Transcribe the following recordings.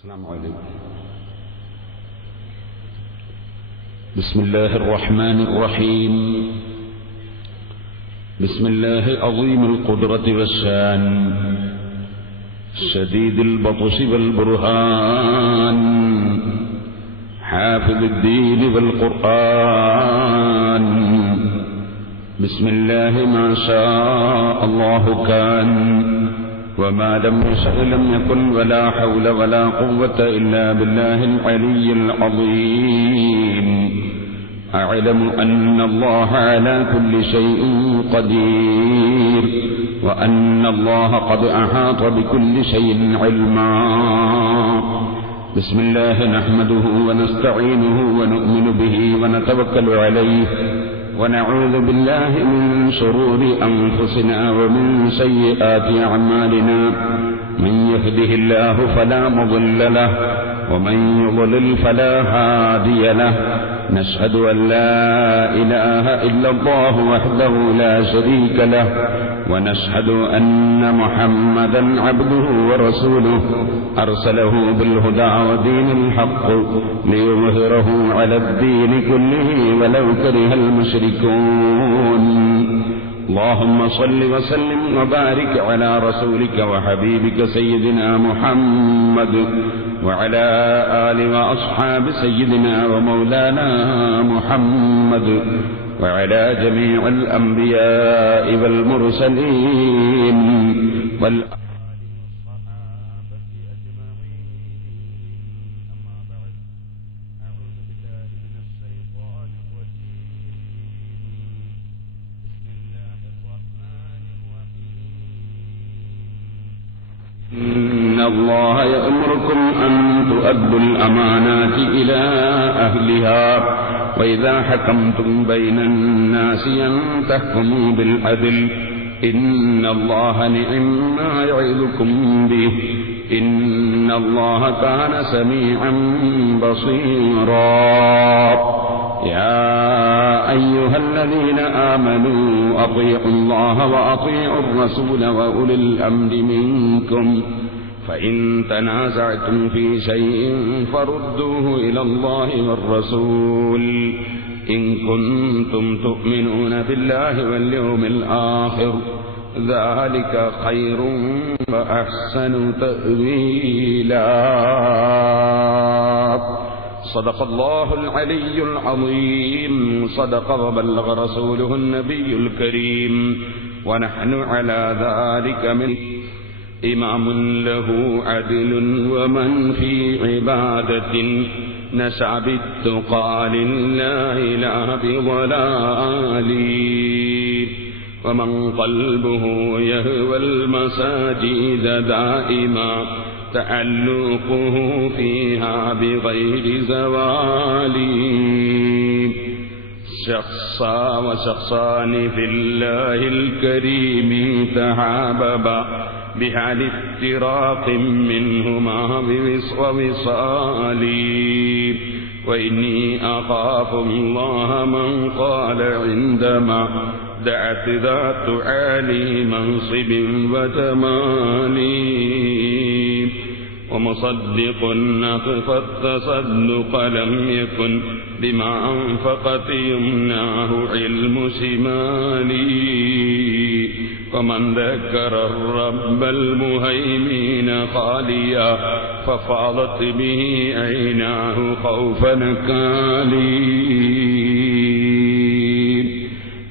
السلام عليكم. بسم الله الرحمن الرحيم. بسم الله عظيم القدرة والشان شديد البطش والبرهان حافظ الدين والقرآن. بسم الله ما شاء الله كان وما لم يشأ لم يكن ولا حول ولا قوة إلا بالله العلي العظيم. أعلم أن الله على كل شيء قدير وأن الله قد أحاط بكل شيء علما. بسم الله نحمده ونستعينه ونؤمن به ونتوكل عليه ونعوذ بالله من شرور أنفسنا ومن سيئات أعمالنا. من يهده الله فلا مضل له ومن يضلل فلا هادي له. نشهد أن لا إله إلا الله وحده لا شريك له ونشهد أن محمدا عبده ورسوله أرسله بالهدى ودين الحق ليظهره على الدين كله ولو كره المشركون. اللهم صل وسلم وبارك على رسولك وحبيبك سيدنا محمد وعلى آل وأصحاب سيدنا ومولانا محمد وعلى جميع الأنبياء والمرسلين إن الله يأمركم أن تؤدوا الأمانات إلى أهلها وإذا حكمتم بين الناس أن تحكموا بالعدل. إن الله نعم ما يعظكم به إن الله كان سميعا بصيرا. يا أيها الذين آمنوا أطيعوا الله وأطيعوا الرسول وأولي الأمر منكم فإن تنازعتم في شيء فردوه إلى الله والرسول إن كنتم تؤمنون بالله واليوم الآخر ذلك خير وأحسن تأويلا. صدق الله العلي العظيم. صدق وبلغ رسوله النبي الكريم ونحن على ذلك من إمام له عدل ومن في عبادة نسعى بالتقى لله لا بضلال ومن قلبه يهوى المساجد دائما تعلقه فيها بغير زوال. شخصا وشخصان في الله الكريم تحاببا بحال افتراق منهما ووصال. وإني أخاف الله من قال عندما دعت ذات عالي منصب وجمال. ومصدق أخف التصدق لم يكن بما أنفقت يمناه علم شمالي. ومن ذكر الرب المهيمن خاليا ففاضت به عيناه خوفا نكالي.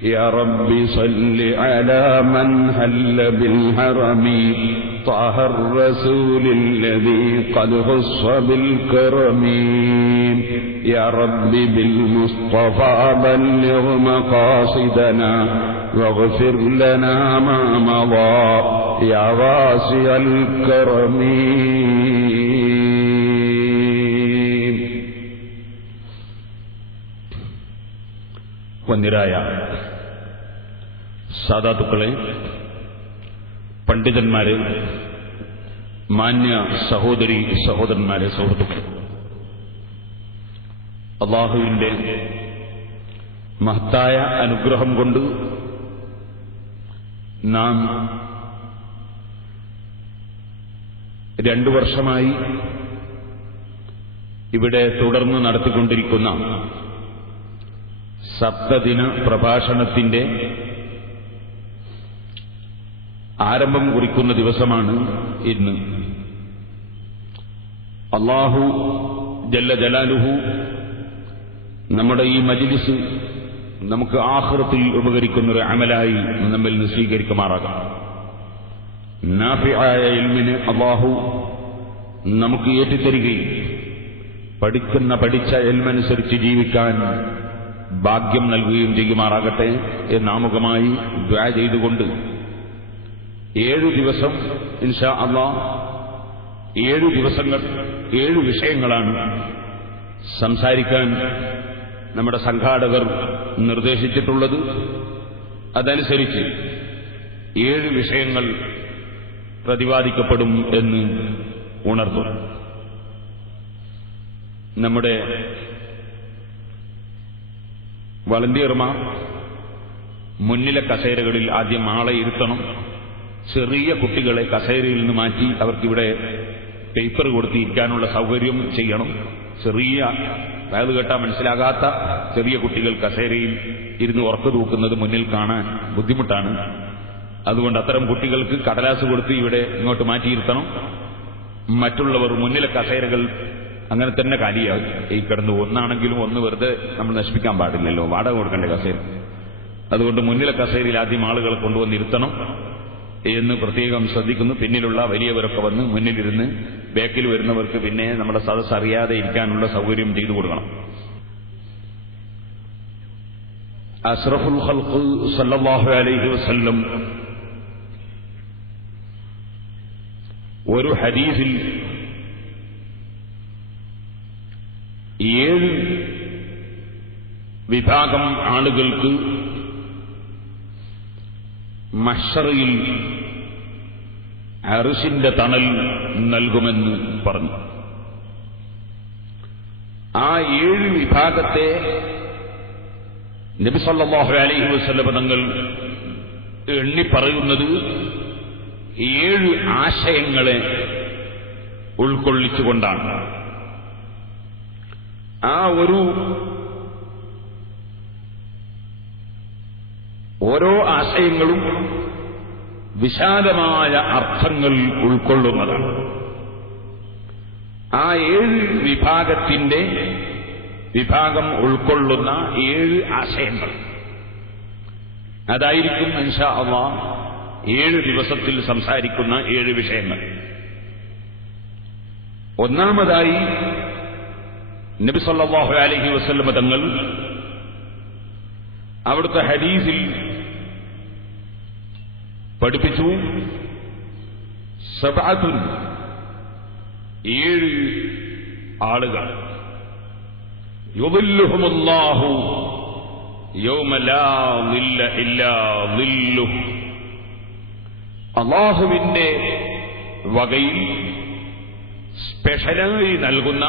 يا رب صل على من حل بالحرم طه الرسول الذي قد خص بالكرم. يا رب بالمصطفى بلغ مقاصدنا واغفر لنا ما مضى يا واسع الكرم. വന്ദിരായ സാദാത്തുക്കളെ, പണ്ഡിതന്മാരെ, മാന്യ സഹോദരി സഹോദരന്മാരെ, സുഹൃത്തുക്കളെ, അല്ലാഹുവിന്റെ മഹത്തായ അനുഗ്രഹം കൊണ്ട് നാം 2 വർഷമായി ഇവിടെ തുടർന്ന് നടത്തിക്കൊണ്ടിരിക്കുന്ന സപ്തദിന പ്രഭാഷണത്തിന്റെ ആരംഭം കുറിക്കുന്ന ദിവസമാണ് ഇന്ന്. അല്ലാഹു ജല്ല ജലാലുഹു നമ്മുടെ ഈ മജ്ലിസ് നമുക്ക് ആഖിറത്തിൽ ഉപകരിക്കുന്നൊരു അമലായി നമ്മിൽ നിന്ന് സ്വീകരിക്കുമാറാകാം. നാഫിആയ ഇൽമിന് അല്ലാഹു നമുക്ക് ഏറ്റിത്തരികയും പഠിച്ച ഇൽമനുസരിച്ച് ജീവിക്കാൻ ഭാഗ്യം നൽകുകയും ചെയ്യുമാറാകട്ടെ എന്നാമുഖമായി ദുആ ചെയ്തുകൊണ്ട് 7 ദിവസം ഇൻഷാ അല്ലാഹ് 7 ദിവസങ്ങൾ 7 വിഷയങ്ങളാണ് സംസാരിക്കാൻ നമ്മുടെ സംഘാടകർ നിർദ്ദേശിച്ചിട്ടുള്ളത്. അതനുസരിച്ച് 7 വിഷയങ്ങൾ പ്രതിപാദിക്കപ്പെടും എന്ന് ഉണർത്തുന്നു. നമ്മുടെ വളണ്ടിയർമാർ മുന്നിലെ കസേരകളിൽ ആദ്യം ആളെ ഇരുത്തണം. ചെറിയ കുട്ടികളെ കസേരയിൽ നിന്ന് മാറ്റി അവർക്കിവിടെ പേപ്പർ കൊടുത്തിരിക്കാനുള്ള സൗകര്യം ചെയ്യണം. ചെറിയ വയത് കേട്ടാൽ മനസ്സിലാകാത്ത ചെറിയ കുട്ടികൾ കസേരയിൽ ഇരുന്ന് ഉറക്കു തൂക്കുന്നത് മുന്നിൽ കാണാൻ ബുദ്ധിമുട്ടാണ്. അതുകൊണ്ട് അത്തരം കുട്ടികൾക്ക് കടലാസ് കൊടുത്ത് ഇവിടെ ഇങ്ങോട്ട് മാറ്റിയിരുത്തണം. മറ്റുള്ളവർ മുന്നിലെ കസേരകൾ അങ്ങനെ തന്നെ കാലിയാകും. ഈ കിടന്ന് ഒന്നാണെങ്കിലും ഒന്ന് വെറുതെ നമ്മൾ നശിപ്പിക്കാൻ പാടില്ലല്ലോ, വാടക കൊടുക്കേണ്ട കസേര. അതുകൊണ്ട് മുന്നിലെ കസേരയിൽ ആദ്യം ആളുകളെ കൊണ്ടുവന്നിരുത്തണം എന്ന് പ്രത്യേകം ശ്രദ്ധിക്കുന്നു. പിന്നിലുള്ള വലിയവരൊക്കെ വന്ന് മുന്നിലിരുന്ന് ബാക്കിൽ വരുന്നവർക്ക് പിന്നെ നമ്മുടെ സദസ്സ് അറിയാതെ ഇരിക്കാനുള്ള സൗകര്യം ചെയ്തു കൊടുക്കണം. അഷ്റഫുൽ ഖൽഖ് സല്ലല്ലാഹു അലൈഹി വസല്ലം ഒരു ഹദീസിൽ 7 വിഭാഗം ആളുകൾക്ക് മഹ്ശറിൽ അർശിന്റെ തണൽ നൽകുമെന്ന് പറഞ്ഞു. ആ 7 വിഭാഗത്തെ നബി സല്ലല്ലാഹു അലൈഹി വസല്ലം തങ്ങൾ എണ്ണി പറയുന്നത് 7 ആശയങ്ങളെ ഉൾക്കൊള്ളിച്ചുകൊണ്ടാണ്. ആ ഓരോ ആശയങ്ങളും വിശാലമായ അർത്ഥങ്ങൾ ഉൾക്കൊള്ളുന്നതാണ്. ആ 7 വിഭാഗം ഉൾക്കൊള്ളുന്ന 7 ആശയങ്ങൾ അതായിരിക്കും ഇൻഷാ അല്ലാഹ് 7 ദിവസത്തിൽ സംസാരിക്കുന്ന 7 വിഷയങ്ങൾ. ഒന്നാമതായി നബി സല്ലല്ലാഹു അലൈഹി വസല്ലം തങ്ങൾ അവിടുത്തെ ഹദീസിൽ പഠിപ്പിച്ചു, സബഅത്തുൻ 7 ആളുകൾ യുദില്ലുഹുമുല്ലാഹു യൗമ ലാ ദില്ല ഇല്ലാ ദില്ലുഹു, അല്ലാഹുവിന്റെ വകയിൽ സ്പെഷ്യലായി നൽകുന്ന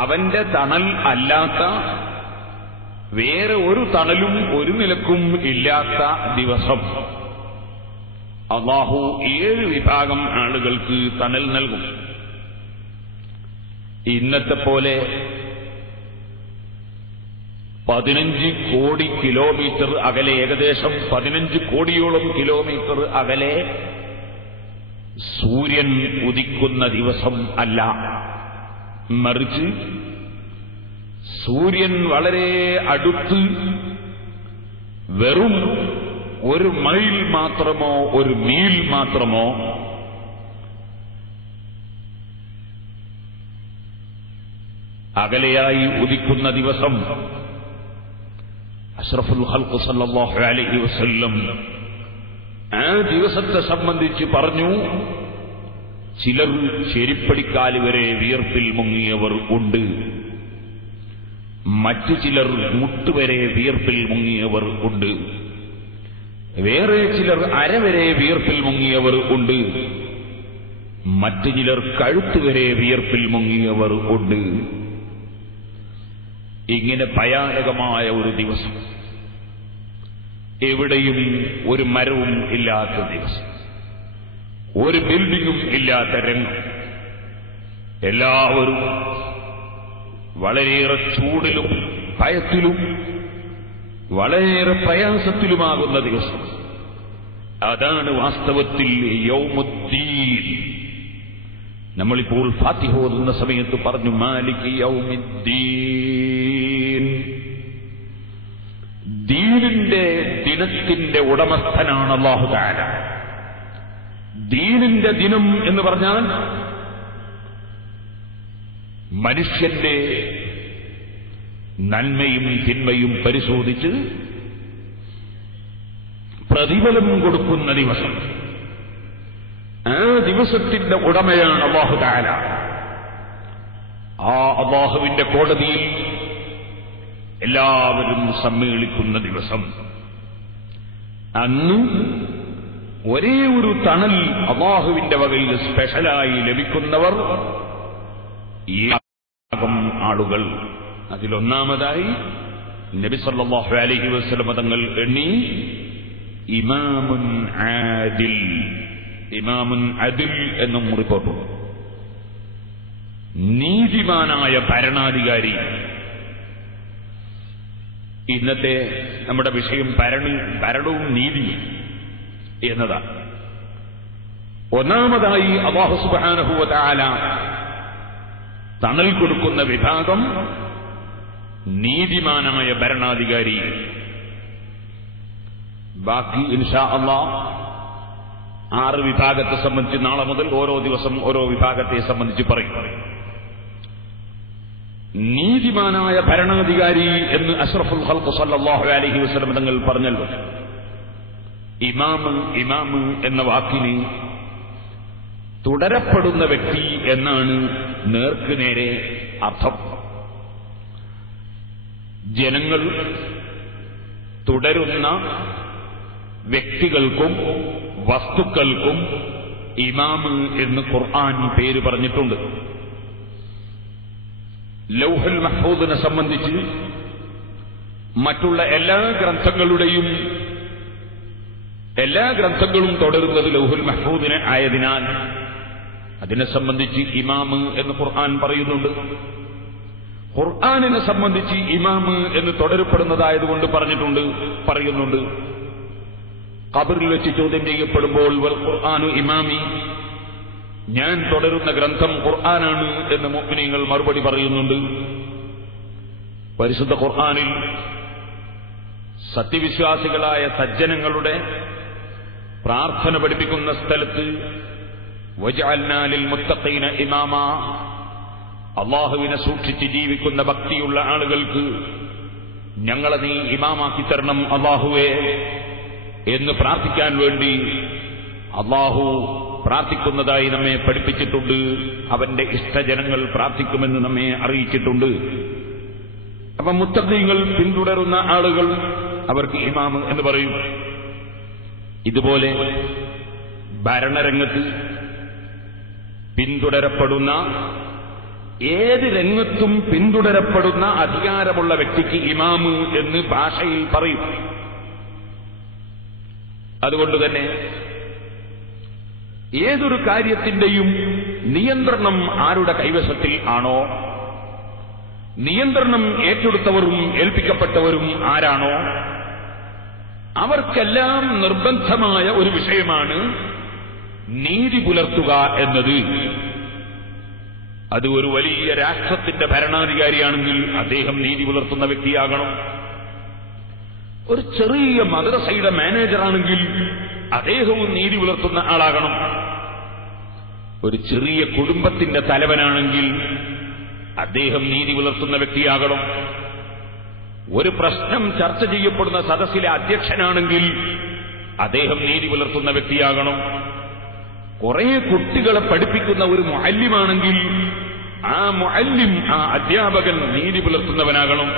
അവന്റെ തണൽ അല്ലാത്ത വേറെ ഒരു തണലും ഒരു നിലക്കും ഇല്ലാത്ത ദിവസം അല്ലാഹു 7 വിഭാഗം ആളുകൾക്ക് തണൽ നൽകും. ഇന്നത്തെ പോലെ 15 കോടി കിലോമീറ്റർ അകലെ, ഏകദേശം 15 കോടിയോളം കിലോമീറ്റർ അകലെ സൂര്യൻ ഉദിക്കുന്ന ദിവസം അല്ല, മറിച്ച് സൂര്യൻ വളരെ അടുത്ത് വെറും 1 മൈൽ മാത്രമോ 1 മീൽ മാത്രമോ അകലെയായി ഉദിക്കുന്ന ദിവസം അഷ്റഫുൽ ഖൽഖ് സല്ലല്ലാഹു അലൈഹി വസല്ലം ആ ദിവസത്തെ സംബന്ധിച്ച് പറഞ്ഞു, ചിലർ ചെരിപ്പടിക്കാല് വരെ വിയർപ്പിൽ മുങ്ങിയവർ ഉണ്ട്, മറ്റു ചിലർ മുട്ടുവരെ വിയർപ്പിൽ മുങ്ങിയവർ ഉണ്ട്, വേറെ ചിലർ അരവരെ വിയർപ്പിൽ മുങ്ങിയവർ ഉണ്ട്, മറ്റു ചിലർ കഴുത്തുവരെ വിയർപ്പിൽ മുങ്ങിയവർ ഉണ്ട്. ഇങ്ങനെ ഭയാനകമായ ഒരു ദിവസം, എവിടെയും ഒരു മരവും ഇല്ലാത്ത ദിവസം, ഒരു ബിൽഡിംഗും ഇല്ലാത്ത രംഗം, എല്ലാവരും വളരെയേറെ ചൂടിലും ഭയത്തിലും വളരെയേറെ പ്രയാസത്തിലുമാകുന്ന ദിവസം. അതാണ് വാസ്തവത്തിൽ യൗമുദ്ദീൻ. നമ്മളിപ്പോൾ ഫാത്തിഹ ഓതുന്ന സമയത്ത് പറഞ്ഞു മാലിക് യൗമിദ്ദീൻ. ദീനിന്റെ ദിനത്തിന്റെ ഉടമസ്ഥനാണ് അല്ലാഹു തആല. ദീനിന്റെ ദിനം എന്ന് പറഞ്ഞാൽ മനുഷ്യന്റെ നന്മയും തിന്മയും പരിശോധിച്ച് പ്രതിഫലം കൊടുക്കുന്ന ദിവസം. ആ ദിവസത്തിന്റെ ഉടമയാണ് അല്ലാഹു തആല. ആ അല്ലാഹുവിന്റെ കോടതിയിൽ എല്ലാവരും സമ്മേളിക്കുന്ന ദിവസം. അന്ന് ഒരേ ഒരു തണൽ അല്ലാഹുവിന്റെ വകയിൽ സ്പെഷ്യലായി ലഭിക്കുന്നവർ ഈ ആളുകൾ. അതിലൊന്നാമതായി നബി സല്ലല്ലാഹു അലൈഹി വസല്ലം തങ്ങൾ എണ്ണി ഇമാമുൻ ആദിൽ. ഇമാമുൻ അദിൽ എന്നും റിപ്പോർട്ട്. നീതിമാനായ ഭരണാധികാരി. ഇന്നത്തെ നമ്മുടെ വിഷയം ഭരണവും നീതിയും എന്നതാണ്. ഒന്നാമതായി അല്ലാഹു സുബ്ഹാനഹു വ തആല തണൽ കൊടുക്കുന്ന വിഭാഗം നീതിമാനായ ഭരണാധികാരി. ബാക്കി ഇൻഷാ അല്ലാഹ് 6 വിഭാഗത്തെ സംബന്ധിച്ച് നാളെ മുതൽ ഓരോ ദിവസം ഓരോ വിഭാഗത്തെ സംബന്ധിച്ച് പറയും. നീതിമാനായ ഭരണാധികാരി എന്ന് അഷ്റഫുൽ ഖൽഖ് സല്ലല്ലാഹു അലൈഹി വസല്ലം തങ്ങൾ പറഞ്ഞല്ലോ. ഇമാമ് എന്ന വാക്കിന് തുടരപ്പെടുന്ന വ്യക്തി എന്നാണ് നേർക്കുനേരെ അർത്ഥം. ജനങ്ങൾ തുടരുന്ന വ്യക്തികൾക്കും വസ്തുക്കൾക്കും ഇമാമ് എന്ന് ഖുർആൻ പേര് പറഞ്ഞിട്ടുണ്ട്. ലൗഹുൽ മഹ്ഫൂദിനെ സംബന്ധിച്ച് മറ്റുള്ള എല്ലാ ഗ്രന്ഥങ്ങളും തുടരുന്നത് ലൗഹുൽ മഹ്ഫൂദിനെ ആയതിനാൽ അതിനെ സംബന്ധിച്ച് ഇമാമ് എന്ന് ഖുർആൻ പറയുന്നുണ്ട്. ഖുർആനിനെ സംബന്ധിച്ച് ഇമാമ് എന്ന് തുടരപ്പെടുന്നതായതുകൊണ്ട് പറയുന്നുണ്ട്. ഖബറിൽ വെച്ച് ചോദ്യം ചെയ്യപ്പെടുമ്പോൾ വൽ ഖുർആനു ഇമാമി, ഞാൻ തുടരുന്ന ഗ്രന്ഥം ഖുർആനാണ് എന്ന് മുഅ്മിനീങ്ങൾ മറുപടി പറയുന്നുണ്ട്. പരിശുദ്ധ ഖുർആനിൽ സത്യവിശ്വാസികളായ സജ്ജനങ്ങളുടെ പ്രാർത്ഥന പഠിപ്പിക്കുന്ന സ്ഥലത്ത് വജഅൽനാ ലിൽ മുത്തഖീന ഇമാമ, അല്ലാഹുവിനെ സൂക്ഷിച്ച് ജീവിക്കുന്ന ഭക്തിയുള്ള ആളുകൾക്ക് ഞങ്ങളെ നീ ഇമാമാക്കി തരണം അല്ലാഹുവേ എന്ന് പ്രാർത്ഥിക്കാൻ വേണ്ടി അല്ലാഹു പ്രാർത്ഥിക്കുന്നതായി നമ്മെ പഠിപ്പിച്ചിട്ടുണ്ട്. അവന്റെ ഇഷ്ടജനങ്ങൾ പ്രാർത്ഥിക്കുമെന്ന് നമ്മെ അറിയിച്ചിട്ടുണ്ട്. അപ്പൊ മുത്തഖീങ്ങൾ പിന്തുടരുന്ന ആളുകൾ അവർക്ക് ഇമാമ് എന്ന് പറയും. ഇതുപോലെ ഭരണരംഗത്ത് പിന്തുടരപ്പെടുന്ന ഏത് രംഗത്തും പിന്തുടരപ്പെടുന്ന അധികാരമുള്ള വ്യക്തിക്ക് ഇമാമ് എന്ന് ഭാഷയിൽ പറയും. അതുകൊണ്ട് തന്നെ ഏതൊരു കാര്യത്തിന്റെയും നിയന്ത്രണം ആരുടെ കൈവശത്തിൽ ആണോ, നിയന്ത്രണം ഏറ്റെടുത്തവരും ഏൽപ്പിക്കപ്പെട്ടവരും ആരാണോ, അവർക്കെല്ലാം നിർബന്ധമായ ഒരു വിഷയമാണ് നീതി പുലർത്തുക എന്നത്. അത് ഒരു വലിയ രാഷ്ട്രത്തിന്റെ ഭരണാധികാരിയാണെങ്കിൽ അദ്ദേഹം നീതി പുലർത്തുന്ന വ്യക്തിയാകണം. ഒരു ചെറിയ മദ്രസയുടെ മാനേജറാണെങ്കിൽ അദ്ദേഹവും നീതി പുലർത്തുന്ന ആളാകണം. ഒരു ചെറിയ കുടുംബത്തിന്റെ തലവനാണെങ്കിൽ അദ്ദേഹം നീതി പുലർത്തുന്ന വ്യക്തിയാകണം. ഒരു പ്രശ്നം ചർച്ച ചെയ്യപ്പെടുന്ന സദസ്സിലെ അധ്യക്ഷനാണെങ്കിൽ അദ്ദേഹം നീതി പുലർത്തുന്ന വ്യക്തിയാകണം. കുറെ കുട്ടികളെ പഠിപ്പിക്കുന്ന ഒരു മുഅല്ലിമാണെങ്കിൽ ആ മുഅല്ലിം, ആ അധ്യാപകൻ നീതി പുലർത്തുന്നവനാകണം.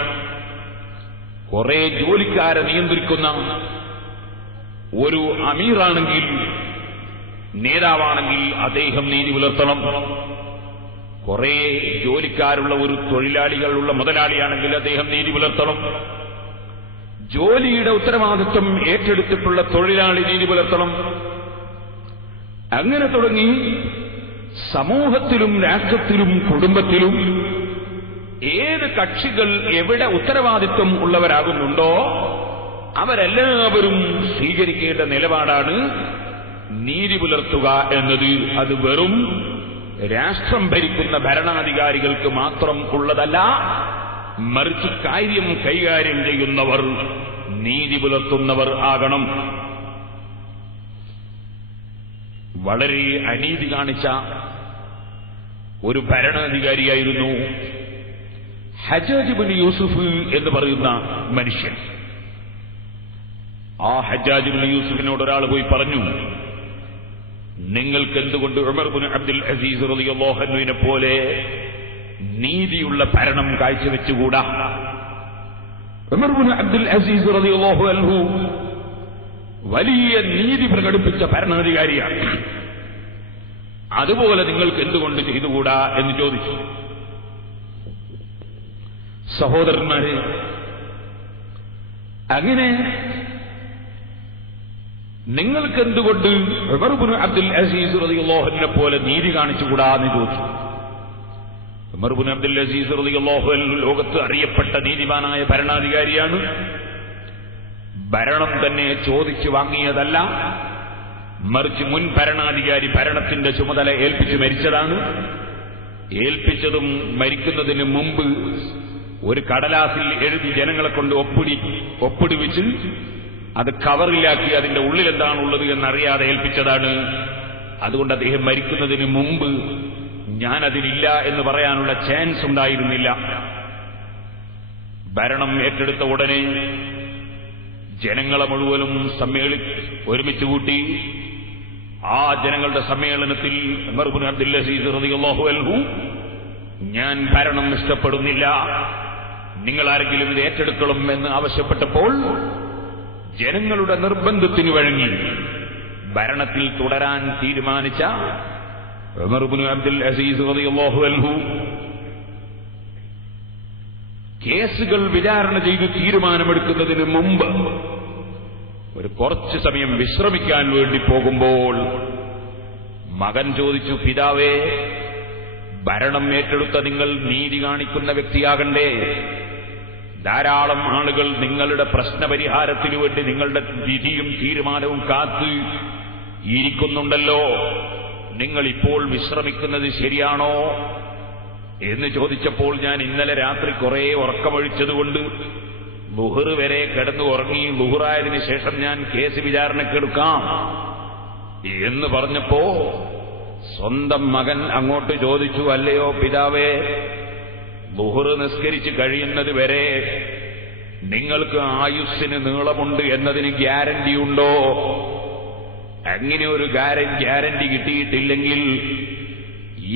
കുറെ ജോലിക്കാരെ നിയന്ത്രിക്കുന്ന ഒരു അമീറാണെങ്കിൽ, നേതാവാണെങ്കിൽ അദ്ദേഹം നീതി പുലർത്തണം. കുറെ ജോലിക്കാരുള്ള ഒരു തൊഴിലാളികളുള്ള മുതലാളിയാണെങ്കിൽ അദ്ദേഹം നീതി പുലർത്തണം. ജോലിയുടെ ഉത്തരവാദിത്വം ഏറ്റെടുത്തിട്ടുള്ള തൊഴിലാളി നീതി പുലർത്തണം. അങ്ങനെ തുടങ്ങി സമൂഹത്തിലും രാഷ്ട്രത്തിലും കുടുംബത്തിലും ഏത് കക്ഷികൾ എവിടെ ഉത്തരവാദിത്വം ഉള്ളവരാകുന്നുണ്ടോ അവരെല്ലാവരും സ്വീകരിക്കേണ്ട നിലപാടാണ് നീതി പുലർത്തുക എന്നത്. അത് വെറും രാഷ്ട്രം ഭരിക്കുന്ന ഭരണാധികാരികൾക്ക് മാത്രം ഉള്ളതല്ല, മറിച്ച് കാര്യം കൈകാര്യം ചെയ്യുന്നവർ നീതി പുലർത്തുന്നവർ ആകണം. വളരെ അനീതി കാണിച്ച ഒരു ഭരണാധികാരിയായിരുന്നു ഹജ്ജാജ് ഇബ്നു യൂസുഫ് എന്ന് പറയുന്ന മനുഷ്യൻ. ആ ഹജ്ജാജ് ഇബ്നു യൂസുഫിനോട് ഒരാൾ പോയി പറഞ്ഞു, നിങ്ങൾക്ക് എന്തുകൊണ്ട് ഉമർ ഇബ്നു അബ്ദുൽ അസീസ് റളിയല്ലാഹു അൻഹുവിനെ പോലെ നീതിയുള്ള ഭരണം കാഴ്ചവെച്ചുകൂടാ? ഉമർ ഇബ്നു അബ്ദുൽ അസീസ് റളിയല്ലാഹു അൻഹു വലിയ നീതി പ്രകടിപ്പിച്ച ഭരണാധികാരിയാണ്, അതുപോലെ നിങ്ങൾക്ക് എന്തുകൊണ്ട് ചെയ്തുകൂടാ എന്ന് ചോദിച്ചു. സഹോദരന്മാരെ, അങ്ങനെ നിങ്ങൾക്ക് എന്തുകൊണ്ട് ഉമർ ഇബ്നു അബ്ദുൽ അസീസ് റളിയല്ലാഹു അൻഹുവിനെ പോലെ നീതി കാണിച്ചുകൂടാ എന്ന് ചോദിച്ചു. ഉമർ ഇബ്നു അബ്ദുൽ അസീസ് റളിയല്ലാഹു അൻഹു ലോകത്ത് അറിയപ്പെട്ട നീതിമാനായ ഭരണാധികാരിയാണ്. ഭരണം തന്നെ ചോദിച്ചു വാങ്ങിയതല്ല, മറിച്ച് മുൻ ഭരണാധികാരി ഭരണത്തിന്റെ ചുമതല ഏൽപ്പിച്ച് മരിച്ചതാണ്. ഏൽപ്പിച്ചതും മരിക്കുന്നതിന് മുമ്പ് ഒരു കടലാസിൽ എഴുതി ജനങ്ങളെ കൊണ്ട് ഒപ്പിടുവിച്ച് അത് കവറിലാക്കി അതിന്റെ ഉള്ളിൽ എന്താണുള്ളത് എന്നറിയാതെ ഏൽപ്പിച്ചതാണ്. അതുകൊണ്ട് അദ്ദേഹം മരിക്കുന്നതിന് മുമ്പ് ഞാനതിലില്ല എന്ന് പറയാനുള്ള ചാൻസ് ഉണ്ടായിരുന്നില്ല. ഭരണം ഏറ്റെടുത്ത ഉടനെ ജനങ്ങളെ മുഴുവനും ഒരുമിച്ച് കൂട്ടി. ആ ജനങ്ങളുടെ സമ്മേളനത്തിൽ ഉമർ ഇബ്നു അബ്ദുൽ അസീസ് റളിയല്ലാഹു അൻഹു, ഞാൻ ഭരണം ഇഷ്ടപ്പെടുന്നില്ല, നിങ്ങൾ ആരെങ്കിലും ഇത് ഏറ്റെടുക്കണം എന്ന് ആവശ്യപ്പെട്ടപ്പോൾ ജനങ്ങളുടെ നിർബന്ധത്തിന് വഴങ്ങി ഭരണത്തിൽ തുടരാൻ തീരുമാനിച്ച ഉമർ ഇബ്നു അബ്ദുൽ അസീസ് റളിയല്ലാഹു അൻഹു കേസുകൾ വിചാരണ ചെയ്ത് തീരുമാനമെടുക്കുന്നതിന് മുമ്പ് ഒരു കുറച്ചു സമയം വിശ്രമിക്കാൻ വേണ്ടി പോകുമ്പോൾ മകൻ ചോദിച്ചു, പിതാവേ, ഭരണം ഏറ്റെടുത്ത നിങ്ങൾ നീതി കാണിക്കുന്ന വ്യക്തിയാകണ്ടേ? ധാരാളം ആളുകൾ നിങ്ങളുടെ പ്രശ്നപരിഹാരത്തിനു വേണ്ടി നിങ്ങളുടെ വിധിയും തീരുമാനവും കാത്ത് ഇരിക്കുന്നുണ്ടല്ലോ, നിങ്ങൾ ഇപ്പോൾ വിശ്രമിക്കുന്നത് ശരിയാണോ എന്ന് ചോദിച്ചപ്പോൾ ഞാൻ ഇന്നലെ രാത്രി കുറെ ഉറക്കമൊഴിച്ചതുകൊണ്ട് ളുഹർ വരെ കിടന്നു ഉറങ്ങി, ളുഹറായതിനു ശേഷം ഞാൻ കേസ് വിചാരണക്കെടുക്കാം എന്ന് പറഞ്ഞപ്പോ സ്വന്തം മകൻ അങ്ങോട്ട് ചോദിച്ചു, അല്ലയോ പിതാവേ, ളുഹർ നിസ്കരിച്ച് കഴിയുന്നത് വരെ നിങ്ങൾക്ക് ആയുസ്സിന് നീളമുണ്ട് എന്നതിന് ഗ്യാരണ്ടിയുണ്ടോ? അങ്ങനെ ഒരു ഗ്യാരണ്ടി കിട്ടിയിട്ടില്ലെങ്കിൽ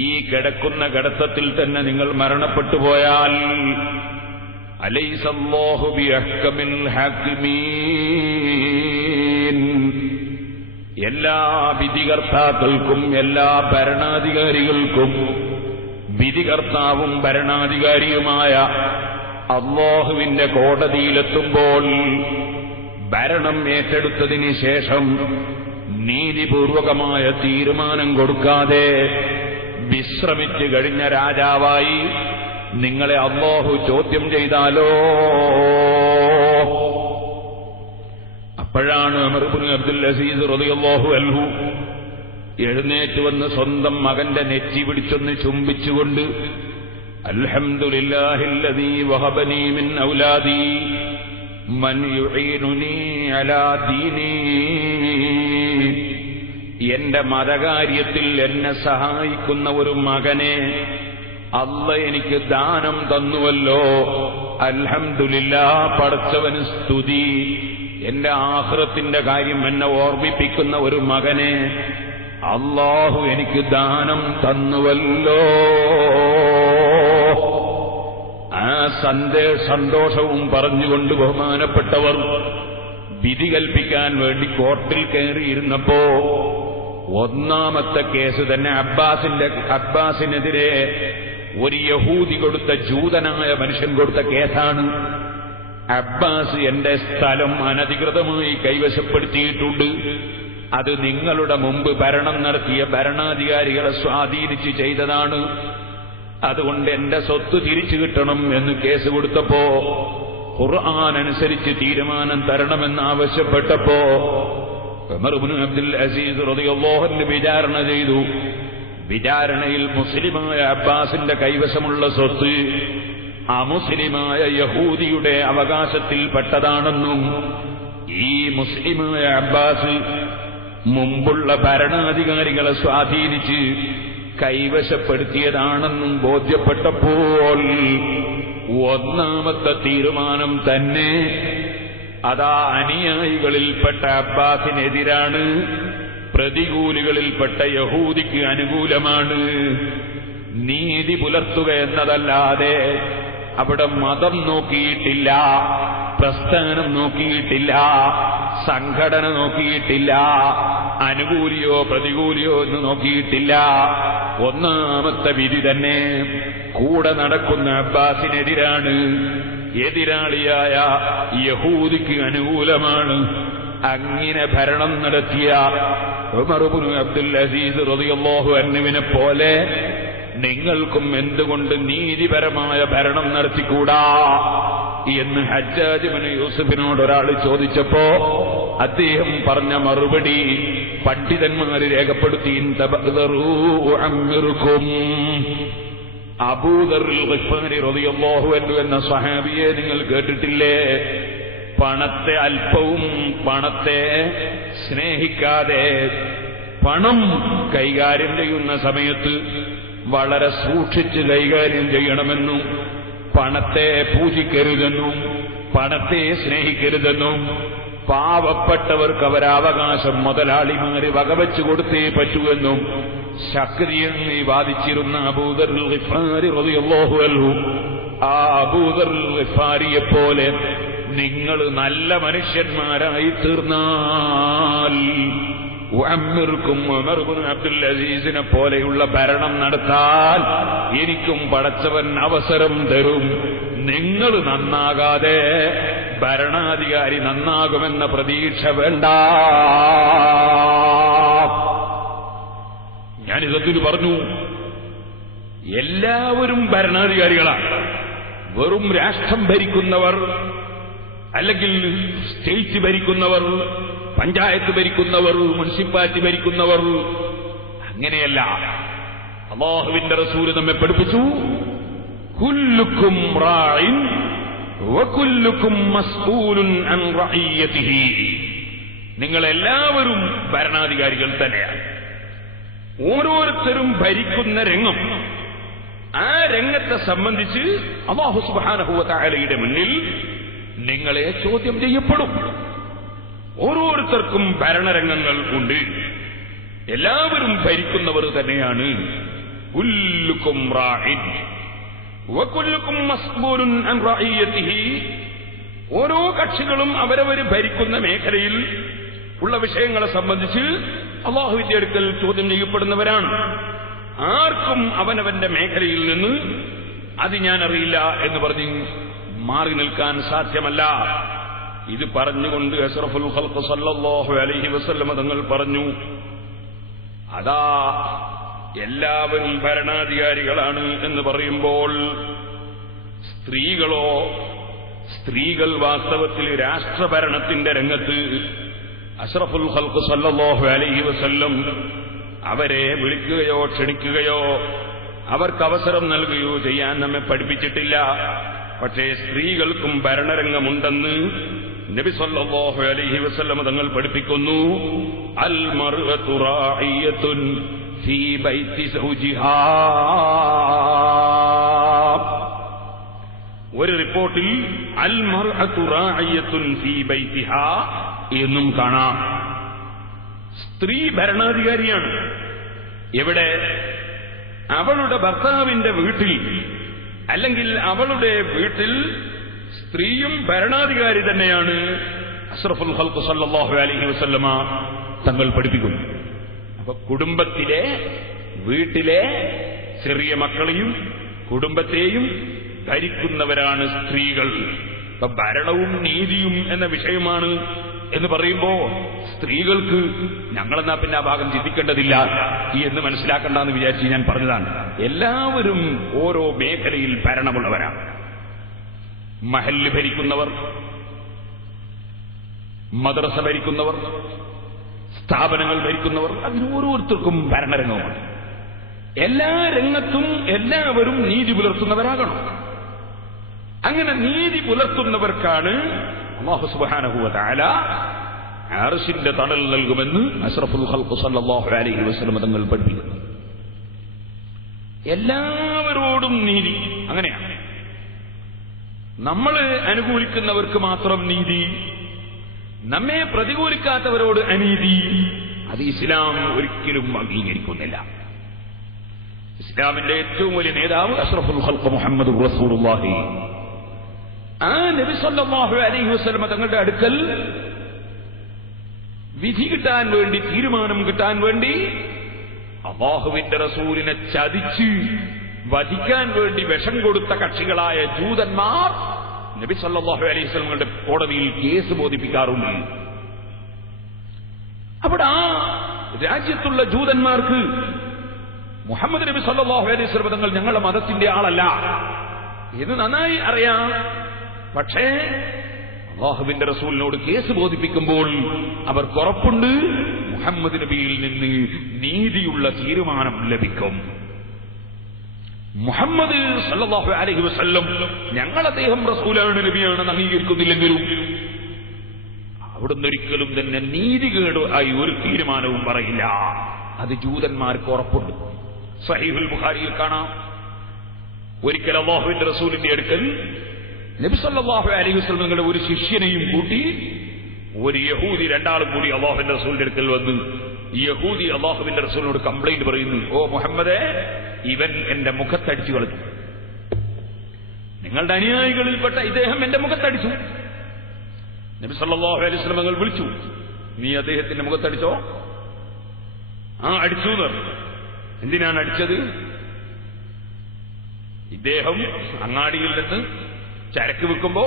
ഈ കിടക്കുന്ന കിടത്തത്തിൽ തന്നെ നിങ്ങൾ മരണപ്പെട്ടു പോയാൽ അലൈസല്ലാഹു ബിഅഹ്കമിൽ ഹാകിമീൻ, എല്ലാ വിധികർത്താക്കൾക്കും എല്ലാ ഭരണാധികാരികൾക്കും വിധികർത്താവും ഭരണാധികാരിയുമായ അല്ലാഹുവിന്റെ കോടതിയിലെത്തുമ്പോൾ ഭരണം ഏറ്റെടുത്തതിന് ശേഷം നീതിപൂർവകമായ തീരുമാനം കൊടുക്കാതെ വിശ്രമിച്ചു കഴിഞ്ഞ രാജാവായി നിങ്ങളെ അല്ലാഹു ചോദ്യം ചെയ്താലോ? അപ്പോഴാണ് ഉമർ ഇബ്നു അബ്ദുൽ അസീസ് റളിയല്ലാഹു അൻഹു എഴുന്നേറ്റ് വന്ന് സ്വന്തം മകന്റെ നെറ്റി പിടിച്ചൊന്ന് ചുംബിച്ചുകൊണ്ട്, അൽഹംദുലില്ലാഹില്ലദീ വഹബനീ മിൻ ഔലാദി മൻ യുഈനുനീ അലാ ദീനീ, എന്റെ മതകാര്യത്തിൽ എന്നെ സഹായിക്കുന്ന ഒരു മകനെ അല്ലാഹ് എനിക്ക് ദാനം തന്നുവല്ലോ. അൽഹംദുലില്ലാഹ്, പടച്ചവന് സ്തുതി. എന്റെ ആഖിറത്തിന്റെ കാര്യം എന്നെ ഓർമ്മിപ്പിക്കുന്ന ഒരു മകനെ അല്ലാഹു എനിക്ക് ദാനം തന്നുവല്ലോ. ആ സന്തോഷവും പറഞ്ഞുകൊണ്ട് ബഹുമാനപ്പെട്ടവർ വിധി കൽപ്പിക്കാൻ വേണ്ടി കോർട്ടിൽ കയറിയിരുന്നപ്പോ ഒന്നാമത്തെ കേസ് തന്നെ അബ്ബാസിനെതിരെ ഒരു യഹൂദി കൊടുത്ത, ജൂതനായ മനുഷ്യൻ കൊടുത്ത കേസാണ്. അബ്ബാസ് എന്റെ സ്ഥലം അനധികൃതമായി കൈവശപ്പെടുത്തിയിട്ടുണ്ട്, അത് നിങ്ങളുടെ മുമ്പ് ഭരണം നടത്തിയ ഭരണാധികാരികളെ സ്വാധീനിച്ച് ചെയ്തതാണ്. അതുകൊണ്ട് എന്റെ സ്വത്ത് തിരിച്ചു കിട്ടണം എന്ന് കേസ് കൊടുത്തപ്പോ, ഖുർആൻ അനുസരിച്ച് തീരുമാനം തരണമെന്നാവശ്യപ്പെട്ടപ്പോ ഉമർ ഇബ്നു അബ്ദുൽ അസീസ് റളിയല്ലാഹു അൻഹു വിചാരണ ചെയ്തു. വിചാരണയിൽ മുസ്ലിമായ അബ്ബാസിന്റെ കൈവശമുള്ള സ്വത്ത് അമുസ്ലിമായ യഹൂദിയുടെ അവകാശത്തിൽപ്പെട്ടതാണെന്നും ഈ മുസ്ലിമായ അബ്ബാസ് മുമ്പുള്ള ഭരണാധികാരികളെ സ്വാധീനിച്ച് കൈവശപ്പെടുത്തിയതാണെന്നും ബോധ്യപ്പെട്ടപ്പോൾ ഒന്നാമത്തെ തീരുമാനം തന്നെ അതാ അനുയായികളിൽപ്പെട്ട അബ്ബാസിനെതിരാണ്, പ്രതികൂലികളിൽപ്പെട്ട യഹൂദിക്ക് അനുകൂലമാണ്. നീതി പുലർത്തുക എന്നതല്ലാതെ അവിടെ മതം നോക്കിയിട്ടില്ല, പ്രസ്ഥാനം നോക്കിയിട്ടില്ല, സംഘടന നോക്കിയിട്ടില്ല, അനുകൂലിയോ പ്രതികൂലിയോ എന്ന് നോക്കിയിട്ടില്ല. ഒന്നാമത്തെ വിധി തന്നെ കൂടെ നടക്കുന്ന അബ്ബാസിനെതിരാണ്, എതിരാളിയായ യഹൂദിക്ക് അനുകൂലമാണ്. അങ്ങനെ ഭരണം നടത്തിയ ഉമർ ഇബ്നു അബ്ദുൽ അസീസ് റളിയല്ലാഹു അൻഹുവിനെ പോലെ നിങ്ങൾക്കും എന്തുകൊണ്ട് നീതിപരമായ ഭരണം നടത്തിക്കൂടാ എന്ന് ഹജ്ജാജ് ഇബ്നു യൂസുഫിനോട് ഒരാൾ ചോദിച്ചപ്പോ അദ്ദേഹം പറഞ്ഞ മറുപടി പണ്ഡിതന്മാര് രേഖപ്പെടുത്തി, അബൂദർ ഗിഫാരി റളിയല്ലാഹു അൻഹു എന്ന സ്വഹാബിയെ നിങ്ങൾ കേട്ടിട്ടില്ലേ? പണത്തെ അല്പവും പണത്തെ സ്നേഹിക്കാതെ പണം കൈകാര്യം ചെയ്യുന്ന സമയത്ത് വളരെ സൂക്ഷിച്ച് കൈകാര്യം ചെയ്യണമെന്നും പണത്തെ പൂജിക്കരുതെന്നും പണത്തെ സ്നേഹിക്കരുതെന്നും പാവപ്പെട്ടവർക്ക് അവരാവകാശം മുതലാളിമാര് വകവെച്ചു കൊടുത്തേ പറ്റൂവെന്നും ശക്തിയെന്ന് വാദിച്ചിരുന്ന അബൂദർ ഗിഫാരി റളിയല്ലാഹു അൻഹു, ആ അബൂദർ ഗിഫാരിയെ പോലെ നിങ്ങൾ നല്ല മനുഷ്യന്മാരായി തീർന്നാൽ ഉഅമ്മിർക്കും ഉമർ ഇബ്നു അബ്ദുൽ അസീസിനെ പോലെയുള്ള ഭരണം നടത്താൻ എനിക്കും പടച്ചവൻ അവസരം തരും. നിങ്ങൾ നന്നാകാതെ ഭരണാധികാരി നന്നാകുമെന്ന പ്രതീക്ഷ വേണ്ട. ഞാനിതൊരു പറഞ്ഞു, എല്ലാവരും ഭരണാധികാരികളാണ്. വെറും രാഷ്ട്രം ഭരിക്കുന്നവർ, അല്ലെങ്കിൽ സ്റ്റേറ്റ് ഭരിക്കുന്നവർ, പഞ്ചായത്ത് ഭരിക്കുന്നവർ, മുനിസിപ്പാലിറ്റി ഭരിക്കുന്നവർ, അങ്ങനെയല്ല. അല്ലാഹുവിന്റെ റസൂൽ നമ്മെ പഠിപ്പിച്ചു, കുല്ലുക്കും റാഇൻ വകുല്ലുക്കും മസ്ഊലുൻ അൻ റഇയതിഹി. നിങ്ങളെല്ലാവരും ഭരണാധികാരികൾ തന്നെയാണ്. ഓരോരുത്തരും ഭരിക്കുന്ന രംഗം, ആ രംഗത്തെ സംബന്ധിച്ച് അല്ലാഹു സുബ്ഹാനഹു വ തആലയുടെ മുന്നിൽ നിങ്ങളെ ചോദ്യം ചെയ്യപ്പെടും. ഓരോരുത്തർക്കും ഭരണരംഗങ്ങൾ ഉണ്ട്, എല്ലാവരും ഭരിക്കുന്നവർ തന്നെയാണ്. കുല്ലുക്കും റാഇൻ വകുല്ലുക്കും മസ്ഊലുൻ അൻ റഇയതിഹി. ഓരോ കക്ഷികളും അവരവർ ഭരിക്കുന്ന മേഖലയിൽ ഉള്ള വിഷയങ്ങളെ സംബന്ധിച്ച് അല്ലാഹുവിന്റെ അടുക്കൽ ചോദ്യം ചെയ്യപ്പെടുന്നവരാണ്. ആർക്കും അവനവന്റെ മേഖലയിൽ നിന്ന് അത് ഞാനറിയില്ല എന്ന് പറഞ്ഞ് മാറി നിൽക്കാൻ സാധ്യമല്ല. ഇത് പറഞ്ഞുകൊണ്ട് അഷ്റഫുൽ ഖൽഖ് സല്ലല്ലാഹു അലൈഹി വസല്ലം തങ്ങൾ പറഞ്ഞു, അതാ എല്ലാവരും ഭരണാധികാരികളാണ് എന്ന് പറയുമ്പോൾ സ്ത്രീകൾ വാസ്തവത്തിൽ രാഷ്ട്രഭരണത്തിന്റെ രംഗത്ത് അഷ്റഫുൽ ഖൽഖ് സല്ലല്ലാഹു അലൈഹി വസല്ലം അവരെ വിളിക്കുകയോ ക്ഷണിക്കുകയോ അവർക്ക് അവസരം നൽകുകയോ ചെയ്യാൻ നമ്മെ പഠിപ്പിച്ചിട്ടില്ല. പക്ഷേ സ്ത്രീകൾക്കും ഭരണരംഗമുണ്ടെന്ന് നബി സല്ലല്ലാഹു അലൈഹി വസല്ലം തങ്ങൾ പഠിപ്പിക്കുന്നു. അൽ മർഅതു റാഇയത്തുൻ ഫീ ബൈതി സൗജിഹാ. ഒരു റിപ്പോർട്ടിൽ അൽ മർഅതു റാഇയത്തുൻ ഫീ ബൈതിഹാ എന്നും കാണാം. സ്ത്രീ ഭരണാധികാരിയാണ്. എവിടെ? അവളുടെ ഭർത്താവിന്റെ വീട്ടിൽ, അല്ലെങ്കിൽ അവളുടെ വീട്ടിൽ സ്ത്രീയും ഭരണാധികാരി തന്നെയാണ്. അഷ്റഫുൽ ഖൽഖ് സല്ലല്ലാഹു അലൈഹി വസല്ലമ തങ്ങൾ പഠിപ്പിക്കുന്നു. അപ്പൊ കുടുംബത്തിലെ, വീട്ടിലെ ചെറിയ മക്കളെയും കുടുംബത്തെയും ഭരിക്കുന്നവരാണ് സ്ത്രീകൾ. അപ്പൊ ഭരണവും നീതിയും എന്ന വിഷയമാണ് എന്ന് പറയുമ്പോ സ്ത്രീകൾക്ക് ഞങ്ങളെന്നാ പിന്നെ ആ ഭാഗം ചിന്തിക്കേണ്ടതില്ല എന്ന് മനസ്സിലാക്കണ്ടെന്ന് വിചാരിച്ച് ഞാൻ പറഞ്ഞതാണ്. എല്ലാവരും ഓരോ മേഖലയിൽ ഭരണമുള്ളവരാണ്. മഹല്ല് ഭരിക്കുന്നവർ, മദ്രസ ഭരിക്കുന്നവർ, സ്ഥാപനങ്ങൾ ഭരിക്കുന്നവർ, അതിന് ഓരോരുത്തർക്കും ഭരണരംഗമുണ്ട്. എല്ലാ രംഗത്തും എല്ലാവരും നീതി പുലർത്തുന്നവരാകണം. അങ്ങനെ നീതി പുലർത്തുന്നവർക്കാണ് അല്ലാഹു സുബ്ഹാനഹു വ തആല അർശിന്റെ തണൽ നൽകുമെന്ന് അഷ്റഫുൽ ഖൽഖ് സല്ലല്ലാഹു അലൈഹി വസല്ലം തങ്ങൾ പഠിപ്പിക്കുന്നു. എല്ലാവരോടും നീതി. അങ്ങനെയാണ് നമ്മൾ അനുകൂലിക്കുന്നവർക്ക് മാത്രം നീതി, നമ്മെ പ്രതികൂലിക്കാത്തവരോട് അനീതി, അത് ഇസ്ലാം ഒരിക്കലും അംഗീകരിക്കുന്നില്ല. ഇസ്ലാമിന്റെ ഏറ്റവും വലിയ നേതാവ് അഷ്റഫുൽ ഖൽഖ് മുഹമ്മദുർ റസൂലുള്ളാഹി, ആ നബി സല്ലല്ലാഹു അലൈഹി വസല്ലം തങ്ങളുടെ അടുക്കൽ വിധി കിട്ടാൻ വേണ്ടി, തീരുമാനം കിട്ടാൻ വേണ്ടി അല്ലാഹുവിന്റെ റസൂലിനെ ചതിച്ച് വധിക്കാൻ വേണ്ടി വിഷം കൊടുത്ത കക്ഷികളായ ജൂതന്മാർ നബി സല്ലല്ലാഹു അലൈഹി വസല്ലമയുടെ കോടതിയിൽ കേസ് ബോധിപ്പിക്കാറുണ്ട്. അവിടെ ആ രാജ്യത്തുള്ള ജൂതന്മാർക്ക് മുഹമ്മദ് നബി സല്ലല്ലാഹു അലൈഹി വസല്ലം തങ്ങൾ ഞങ്ങളുടെ മതത്തിന്റെ ആളല്ല എന്ന് നന്നായി അറിയാം. പക്ഷേ അല്ലാഹുവിന്റെ റസൂലിനോട് കേസ് ബോധിപ്പിക്കുമ്പോൾ അവർക്ക് ഉറപ്പുണ്ട് മുഹമ്മദ് നബിയിൽ നിന്ന് നീതിയുള്ള തീരുമാനം ലഭിക്കും. മുഹമ്മദ് സല്ലല്ലാഹു അലൈഹി വസല്ലം ഞങ്ങൾ അദ്ദേഹം റസൂലാണ്, നബിയാണെന്ന് അംഗീകരിക്കുന്നില്ലെങ്കിലും അവിടുന്ന് ഒരിക്കലും തന്നെ നീതികേട് ആയി ഒരു തീരുമാനവും പറയില്ല. അത് ജൂതന്മാർക്ക് ഉറപ്പുണ്ട്. സഹീഹുൽ ബുഖാരിയിൽ കാണാം, ഒരിക്കൽ അല്ലാഹുവിന്റെ റസൂലിന്റെ അടുക്കൽ നബി സല്ലല്ലാഹു അലൈഹി വസല്ലമയുടെ ഒരു ശിഷ്യനെയും കൂട്ടി ഒരു യഹൂദി, രണ്ടാളും കൂടി അല്ലാഹുവിന്റെ റസൂലിന്റെ അടുക്കൽ വന്ന് ഈ യഹൂദി അല്ലാഹുവിന്റെ റസൂലിനോട് കംപ്ലൈന്റ് പറയുന്നു, ഓ മുഹമ്മദേ, ഇവൻ എന്റെ മുഖത്തടിച്ചു കളഞ്ഞു. നിങ്ങളുടെ അനുയായികളിൽപ്പെട്ട ഇദ്ദേഹം എന്റെ മുഖത്തടിച്ചു. നബി സല്ലല്ലാഹു അലൈഹി വസല്ലം തങ്ങൾ വിളിച്ചു, നീ അദ്ദേഹത്തിന്റെ മുഖത്തടിച്ചോ? ആ, അടിച്ചു എന്ന് പറഞ്ഞു. എന്തിനാണ് അടിച്ചത്? ഇദ്ദേഹം അങ്ങാടിയിൽ നിന്ന് ചരക്ക് വിൽക്കുമ്പോ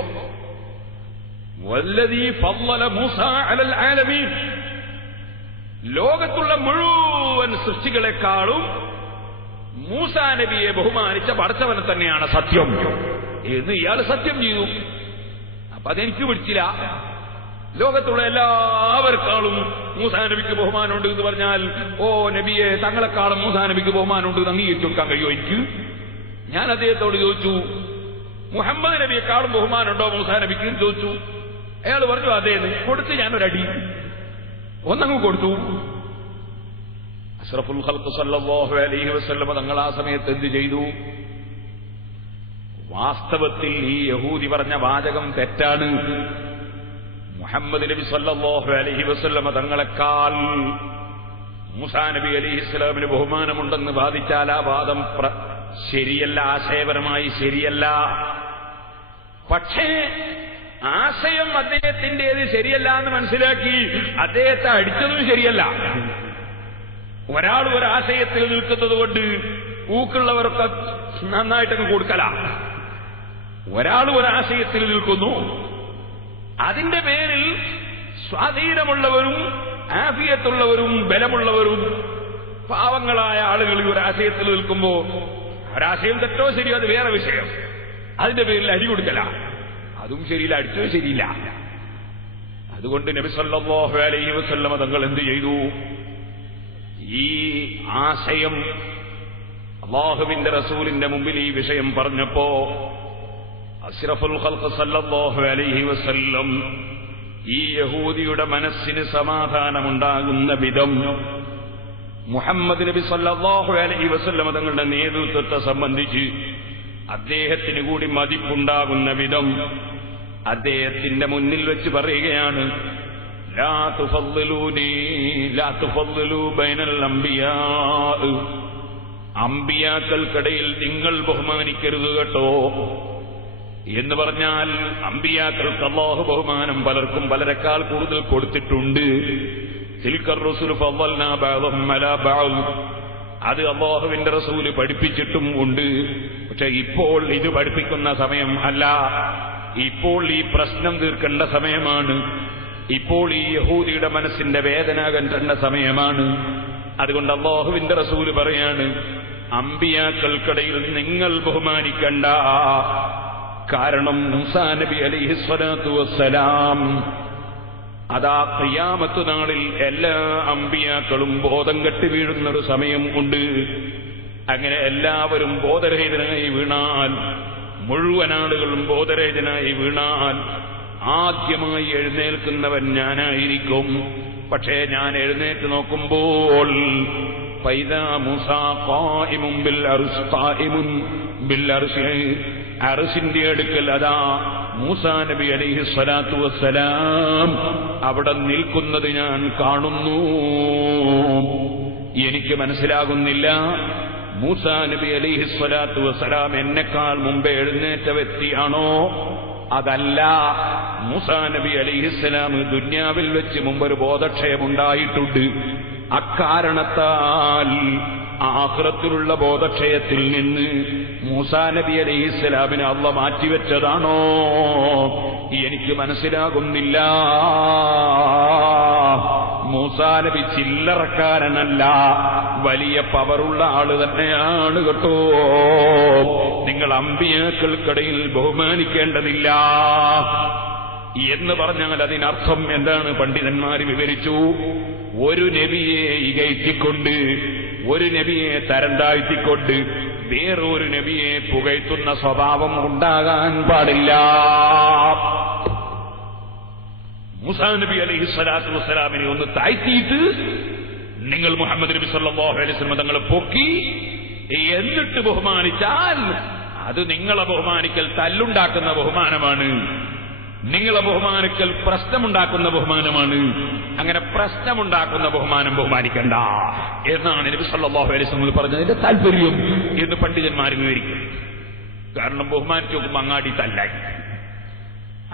വല്ലദീ ഫളല മൂസ അലൽ ആലമീൻ, ലോകത്തുള്ള മുഴുവൻ സൃഷ്ടികളെക്കാളും മൂസാ നബിയെ ബഹുമാനിച്ച പടച്ചവനെ തന്നെയാണ് സത്യം എന്ന് ഇയാൾ സത്യം ചെയ്തു. അപ്പൊ അതെനിക്ക് പിടിച്ചില്ല. ലോകത്തുള്ള എല്ലാവർക്കാളും മൂസാ നബിക്ക് ബഹുമാനമുണ്ട് എന്ന് പറഞ്ഞാൽ, ഓ നബിയെ, തങ്ങളെക്കാളും മൂസാ നബിക്ക് ബഹുമാനമുണ്ട് എന്ന് അംഗീകരിച്ചു കൊടുക്കാൻ കഴിയുമോ എനിക്ക്? ഞാൻ അദ്ദേഹത്തോട് ചോദിച്ചു, മുഹമ്മദ് നബിയെക്കാളും ബഹുമാനമുണ്ടോ മൂസാ നബിക്ക് എന്ന് ചോദിച്ചു. അയാൾ പറഞ്ഞു അതേ. കൊടുത്ത് ഞാനൊരടി ഒന്നങ്ങ് കൊടുത്തു. അഷ്റഫുൽ ഖൽഖ് സല്ലല്ലാഹു അലൈഹി വസല്ലം തങ്ങൾ ആ സമയത്ത് എന്ത് ചെയ്തു? വാസ്തവത്തിൽ ഈ യഹൂദി പറഞ്ഞ വാചകം തെറ്റാണ്. മുഹമ്മദ് നബി സല്ലല്ലാഹു അലൈഹി വസല്ലം തങ്ങളെക്കാൾ മൂസാ നബി അലൈഹിസ്സലാമിന് ബഹുമാനമുണ്ടെന്ന് വാദിച്ചാൽ ആ വാദം ശരിയല്ല, ആശയപരമായി ശരിയല്ല. പക്ഷേ ആശയം അദ്ദേഹത്തിൻ്റെത് ശരിയല്ല എന്ന് മനസ്സിലാക്കി അദ്ദേഹത്തെ അടിച്ചതും ശരിയല്ല. ഒരാൾ ഒരാശയത്തിൽ നിൽക്കുന്നത് കൊണ്ട് ഊക്കുള്ളവർക്ക് നന്നായിട്ടങ്ങ് കൊടുക്കല. ഒരാൾ ഒരാശയത്തിൽ നിൽക്കുന്നു, അതിന്റെ പേരിൽ സ്വാധീനമുള്ളവരും ആഫിയത്തുള്ളവരും ബലമുള്ളവരും പാവങ്ങളായ ആളുകൾ ഒരാശയത്തിൽ നിൽക്കുമ്പോ ഒരാശയം തെറ്റോ ശരിയോ അത് വേറെ വിഷയം. അതിന്റെ പേരിൽ അടി കൊടുക്കല, അതും ശരിയില്ല, അടിച്ചോ ശരിയില്ല. അതുകൊണ്ട് നബി സല്ലല്ലാഹു അലൈഹി വസല്ലം തങ്ങൾ എന്ത് ചെയ്തു? ഈ ആശയം അല്ലാഹുവിന്റെ റസൂലിന്റെ മുമ്പിൽ ഈ വിഷയം പറഞ്ഞപ്പോ അഷ്റഫുൽ ഖൽഖ് സല്ലല്ലാഹു അലൈഹി വസല്ലം ഈ യഹൂദിയുടെ മനസ്സിന് സമാധാനമുണ്ടാകുന്ന വിധം മുഹമ്മദ് നബി സല്ലല്ലാഹു അലൈഹി വസല്ലം തങ്ങളുടെ നേതൃത്വത്തെ സംബന്ധിച്ച് അദ്ദേഹത്തിന് കൂടി മതിപ്പുണ്ടാകുന്ന വിധം അദ്ദേഹത്തിന്റെ മുന്നിൽ വെച്ച് പറയുകയാണ്, ലാ തുഫദ്ദിലൂനി ലാ തുഫദ്ദിലൂ ബൈനൽ അംബിയാ, അംബിയാക്കൾക്കിടയിൽ നിങ്ങൾ ബഹുമാനിക്കരുത് കേട്ടോ. എന്ന് പറഞ്ഞാൽ അംബിയാക്കൾക്ക് അല്ലാഹു ബഹുമാനം പലർക്കും പലരെക്കാൾ കൂടുതൽ കൊടുത്തിട്ടുണ്ട്. തിൽക്കർ റസൂൽ ഫളൽനാ ബഅദഹും അലാ ബഅദ്, അത് അല്ലാഹുവിന്റെ റസൂല് പഠിപ്പിച്ചിട്ടും ഉണ്ട്. പക്ഷെ ഇപ്പോൾ ഇത് പഠിപ്പിക്കുന്ന സമയം അല്ല, ഇപ്പോൾ ഈ പ്രശ്നം തീർക്കേണ്ട സമയമാണ്. ഇപ്പോൾ ഈ യഹൂദിയുടെ മനസ്സിന്റെ വേദന അകറ്റേണ്ട സമയമാണ്. അതുകൊണ്ട് അല്ലാഹുവിന്റെ റസൂല് പറയാണ്, അമ്പിയാക്കൾക്കിടയിൽ നിങ്ങൾ ബഹുമാനിക്കണ്ട. കാരണം മൂസാ നബി അലൈഹിസ്സലാത്തു വസ്സലാം അതാ ഖിയാമത്ത് നാളിൽ എല്ലാ അമ്പിയാക്കളും ബോധം കെട്ട് വീഴുന്നൊരു സമയം ഉണ്ട്. അങ്ങനെ എല്ലാവരും ബോധരഹിതനായി വീണാൽ, മുഴുവൻ ആളുകളും ബോധരഹിതനായി വീണാൽ ആദ്യമായി എഴുന്നേൽക്കുന്നവൻ ഞാനായിരിക്കും. പക്ഷേ ഞാൻ എഴുന്നേറ്റ് നോക്കുമ്പോൾ ഫൈദാ മൂസാ ഖായിമുൻ ബിൽ അർശിന്റെ അടുക്കൽ അതാ മൂസാ നബി അലൈഹിസ്സലാത്തു വസ്സലാം അവിടെ നിൽക്കുന്നത് ഞാൻ കാണുന്നു. എനിക്ക് മനസ്സിലാകുന്നില്ല, മൂസാ നബി അലൈഹിസ്സലാത്തു വസ്സലാം എന്നെക്കാൾ മുമ്പ് എഴുന്നേറ്റ വ്യക്തിയാണോ? അതല്ല, മൂസാ നബി അലൈഹിസ്സലാം ദുന്യാവിൽ വെച്ച് മുമ്പൊരു ബോധക്ഷയമുണ്ടായിട്ടുണ്ട്. അക്കാരണത്താൽ ആഖിറത്തിലുള്ള ബോധക്ഷയത്തിൽ നിന്ന് മൂസാ നബി അലൈഹിസ്സലാമിനെ അല്ലാഹു മാറ്റിവെച്ചതാണോ? എനിക്ക് മനസ്സിലാകുന്നില്ല. മൂസാ നബി ചില്ലറക്കാരനല്ല, വലിയ പവറുള്ള ആള് തന്നെയാണ് കേട്ടോ. നിങ്ങൾ അമ്പിയാക്കൾക്കിടയിൽ ബഹുമാനിക്കേണ്ടതില്ല എന്ന് പറഞ്ഞാൽ അതിനർത്ഥം എന്താണ്? പണ്ഡിതന്മാർ വിവരിച്ചു, ഒരു നബിയെ ഇകഴ്ത്തിക്കൊണ്ട്, ഒരു നബിയെ തരം താഴ്ത്തിക്കൊണ്ട് വേറൊരു നബിയെ പുകഴ്ത്തുന്ന സ്വഭാവം ഉണ്ടാകാൻ പാടില്ല. മൂസാ നബി അലൈഹിസ്സലാത്തു വസ്സലാമിനെ ഒന്ന് താഴ്ത്തിയിട്ട് നിങ്ങൾ മുഹമ്മദ് നബി സല്ലല്ലാഹു അലൈഹി വസല്ലം തങ്ങളെ പൊക്കി എന്നിട്ട് ബഹുമാനിച്ചാൽ അത് നിങ്ങളെ ബഹുമാനിക്കൽ തല്ലുണ്ടാക്കുന്ന ബഹുമാനമാണ്, നിങ്ങളെ ബഹുമാനിക്കൽ പ്രശ്നമുണ്ടാക്കുന്ന ബഹുമാനമാണ്. അങ്ങനെ പ്രശ്നമുണ്ടാക്കുന്ന ബഹുമാനം ബഹുമാനിക്കണ്ട എന്നാണ് നബി സല്ലല്ലാഹു അലൈഹി വസല്ലം പറഞ്ഞതിന്റെ താല്പര്യം എന്ന് പണ്ഡിതന്മാർ വിവരിക്കും. കാരണം ബഹുമാനിച്ചു നോക്കുമ്പോൾ അങ്ങാടി തല്ലായി.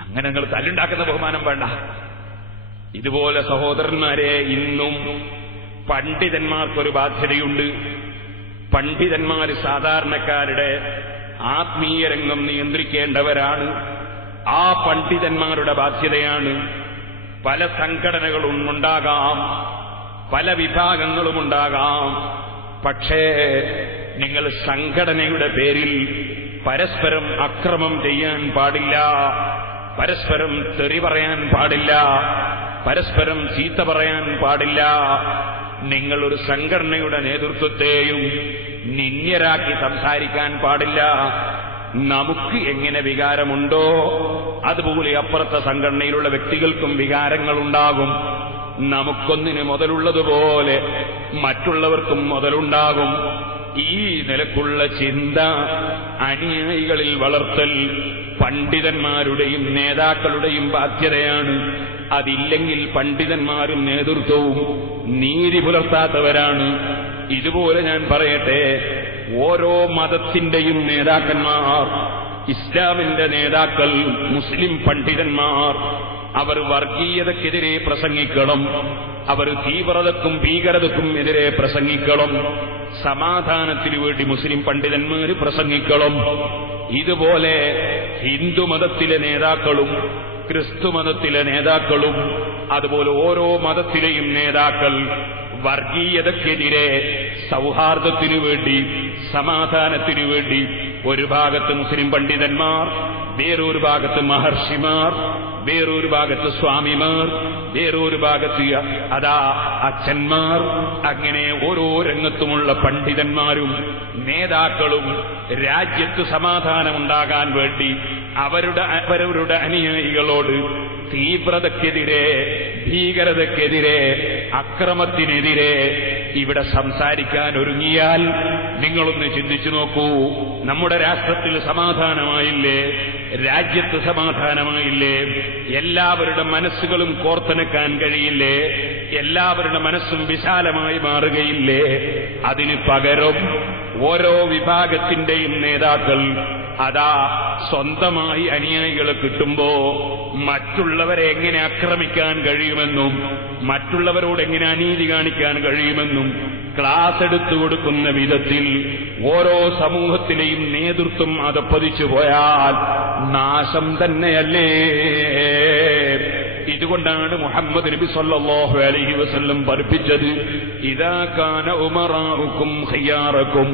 അങ്ങനെ നിങ്ങൾ തല്ലുണ്ടാക്കുന്ന ബഹുമാനം വേണ്ട. ഇതുപോലെ സഹോദരന്മാരെ, ഇന്നും പണ്ഡിതന്മാർക്കൊരു ബാധ്യതയുണ്ട്. പണ്ഡിതന്മാർ സാധാരണക്കാരുടെ ആത്മീയ രംഗം നിയന്ത്രിക്കേണ്ടവരാണ്. ആ പണ്ഡിതന്മാരുടെ ബാധ്യതയാണ്. പല സംഘടനകളും ഉണ്ടാകാം, പല വിഭാഗങ്ങളും ഉണ്ടാകാം. പക്ഷേ നിങ്ങൾ സംഘടനയുടെ പേരിൽ പരസ്പരം അക്രമം ചെയ്യാൻ പാടില്ല, പരസ്പരം തെറി പറയാൻ പാടില്ല, പരസ്പരം ചീത്ത പറയാൻ പാടില്ല. നിങ്ങളൊരു സംഘടനയുടെ നേതൃത്വത്തെയും നിന്ദ്യരാക്കി സംസാരിക്കാൻ പാടില്ല. നമുക്ക് എങ്ങനെ വികാരമുണ്ടോ അതുപോലെ അപ്പുറത്തെ സംഘടനയിലുള്ള വ്യക്തികൾക്കും വികാരങ്ങളുണ്ടാകും. നമുക്കൊന്നിന് മുതലുള്ളതുപോലെ മറ്റുള്ളവർക്കും മുതലുണ്ടാകും. ഈ നിലക്കുള്ള ചിന്ത അനുയായികളിൽ വളർത്തൽ പണ്ഡിതന്മാരുടെയും നേതാക്കളുടെയും ബാധ്യതയാണ്. അതില്ലെങ്കിൽ പണ്ഡിതന്മാരും നേതൃത്വവും നീതി പുലർത്താത്തവരാണ്. ഇതുപോലെ ഞാൻ പറയട്ടെ, ഓരോ മതത്തിന്റെയും നേതാക്കന്മാർ, ഇസ്ലാമിന്റെ നേതാക്കൾ, മുസ്ലിം പണ്ഡിതന്മാർ, അവർ വർഗീയതക്കെതിരെ പ്രസംഗിക്കണം, അവർ തീവ്രതക്കും ഭീകരതക്കും എതിരെ പ്രസംഗിക്കണം, സമാധാനത്തിനു വേണ്ടി മുസ്ലിം പണ്ഡിതന്മാർ പ്രസംഗിക്കണം. ഇതുപോലെ ഹിന്ദുമതത്തിലെ നേതാക്കളും ക്രിസ്തുമതത്തിലെ നേതാക്കളും അതുപോലെ ഓരോ മതത്തിലെയും നേതാക്കൾ വർഗീയതക്കെതിരെ, സൗഹാർദ്ദത്തിനു വേണ്ടി, സമാധാനത്തിനു വേണ്ടി ഒരു ഭാഗത്ത് മുസ്ലിം പണ്ഡിതന്മാർ, വേറൊരു ഭാഗത്ത് മഹർഷിമാർ, വേറൊരു ഭാഗത്ത് സ്വാമിമാർ, വേറൊരു ഭാഗത്ത് അതാ അച്ഛന്മാർ, അങ്ങനെ ഓരോ രംഗത്തുമുള്ള പണ്ഡിതന്മാരും നേതാക്കളും രാജ്യത്ത് സമാധാനമുണ്ടാകാൻ വേണ്ടി അവരവരുടെ അനുയായികളോട് തീവ്രതക്കെതിരെ, ഭീകരതക്കെതിരെ, അക്രമത്തിനെതിരെ ഇവിടെ സംസാരിക്കാൻ ഒരുങ്ങിയാൽ നിങ്ങളൊന്ന് ചിന്തിച്ചു നോക്കൂ. നമ്മുടെ രാഷ്ട്രത്തിൽ സമാധാനമായില്ലേ? രാജ്യത്ത് സമാധാനമായില്ലേ? എല്ലാവരുടെ മനസ്സുകളും കോർത്തിണക്കാൻ കഴിയില്ലേ? എല്ലാവരുടെ മനസ്സും വിശാലമായി മാറുകയില്ലേ? അതിന് പകരം ഓരോ വിഭാഗത്തിന്റെയും നേതാക്കൾ അതാ സ്വന്തമായി അനുയായികളെ കിട്ടുമ്പോ മറ്റുള്ളവരെ എങ്ങനെ ആക്രമിക്കാൻ കഴിയുമെന്നും മറ്റുള്ളവരോട് എങ്ങനെ അനീതി കാണിക്കാൻ കഴിയുമെന്നും ക്ലാസ് എടുത്തു കൊടുക്കുന്ന വിധത്തിൽ ഓരോ സമൂഹത്തിലെയും നേതൃത്വം അതപ്പതിച്ചു പോയാൽ നാശം തന്നെയല്ലേ? ഇതുകൊണ്ടാണ് മുഹമ്മദ് നബി സല്ലല്ലാഹു അലൈഹി വസല്ലം പഠിപ്പിച്ചത്, ഇദാ കാന ഉമറാഉകും ഖിയാറകും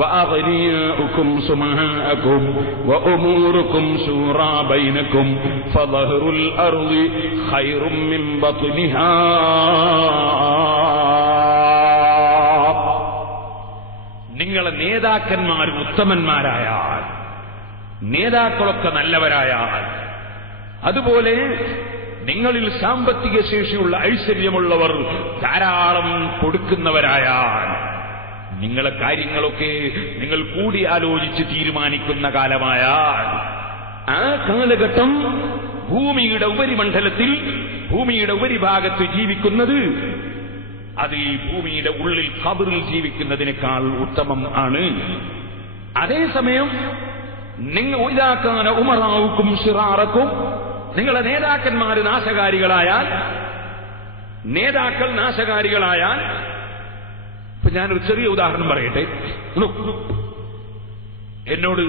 വഅഗ്നിയാഉകും സുമഹാഅകും വഉമൂറുകും ശൂറാ ബൈനകും ഫളഹറുൽ അർളി ഖൈറും മിൻ ബത്നിഹാ. നിങ്ങളെ നേതാക്കന്മാർ ഉത്തമന്മാരായാൽ, നേതാക്കളൊക്കെ നല്ലവരായാൽ, അതുപോലെ നിങ്ങളിൽ സാമ്പത്തിക ശേഷിയുള്ള ഐശ്വര്യമുള്ളവർ ധാരാളം കൊടുക്കുന്നവരായാൽ, നിങ്ങളെ കാര്യങ്ങളൊക്കെ നിങ്ങൾ കൂടി ആലോചിച്ച് തീരുമാനിക്കുന്ന കാലമായാൽ, ആ കാലഘട്ടം ഭൂമിയുടെ ഉപരിമണ്ഡലത്തിൽ, ഭൂമിയുടെ ഉപരിഭാഗത്ത് ജീവിക്കുന്നത് അത് ഈ ഭൂമിയുടെ ഉള്ളിൽ ഖബറിൽ ജീവിക്കുന്നതിനേക്കാൾ ഉത്തമം ആണ്. അതേസമയം നിങ്ങൾ ഇദാകാന ഉമറാഉകും ശിറാറകും, നിങ്ങളെ നേതാക്കന്മാര് നാശകാരികളായാൽ, നേതാക്കൾ നാശകാരികളായാൽ, ഇപ്പൊ ഞാനൊരു ചെറിയ ഉദാഹരണം പറയട്ടെ. എന്നോട്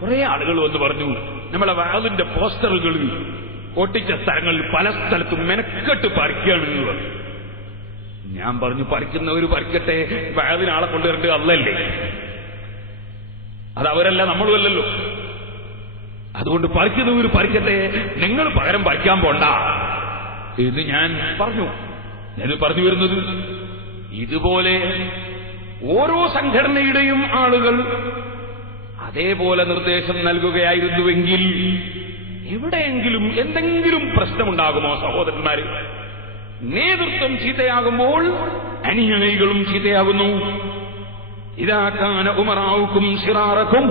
കുറെ ആളുകൾ വന്ന് പറഞ്ഞു, നമ്മളെ വാതിന്റെ പോസ്റ്ററുകൾ ഒട്ടിച്ച സ്ഥലങ്ങളിൽ പല സ്ഥലത്തും മെനക്കെട്ട് പറിക്കുകയാണ്. ഞാൻ പറഞ്ഞു, പറിക്കുന്നവര് പറിക്കട്ടെ, വാതിനാളെ കൊണ്ടുവരേണ്ടത് അല്ലല്ലേ, അത് അവരല്ല, നമ്മളും അല്ലല്ലോ. അതുകൊണ്ട് പറിക്കുന്നവര് പറിക്കട്ടെ, നിങ്ങൾ പകരം പറിക്കാൻ പോണ്ട എന്ന് ഞാൻ പറഞ്ഞു. ഞാൻ പറഞ്ഞു വരുന്നത്, ഇതുപോലെ ഓരോ സംഘടനയുടെയും ആളുകൾ അതേപോലെ നിർദ്ദേശം നൽകുകയായിരുന്നുവെങ്കിൽ എവിടെയെങ്കിലും എന്തെങ്കിലും പ്രശ്നമുണ്ടാകുമോ സഹോദരന്മാര്? നേതൃത്വം ചീത്തയാകുമ്പോൾ അനുയായികളും ചീത്തയാകുന്നു. ഇദാ കാന ഉമറാഉകും ശിറാറകും,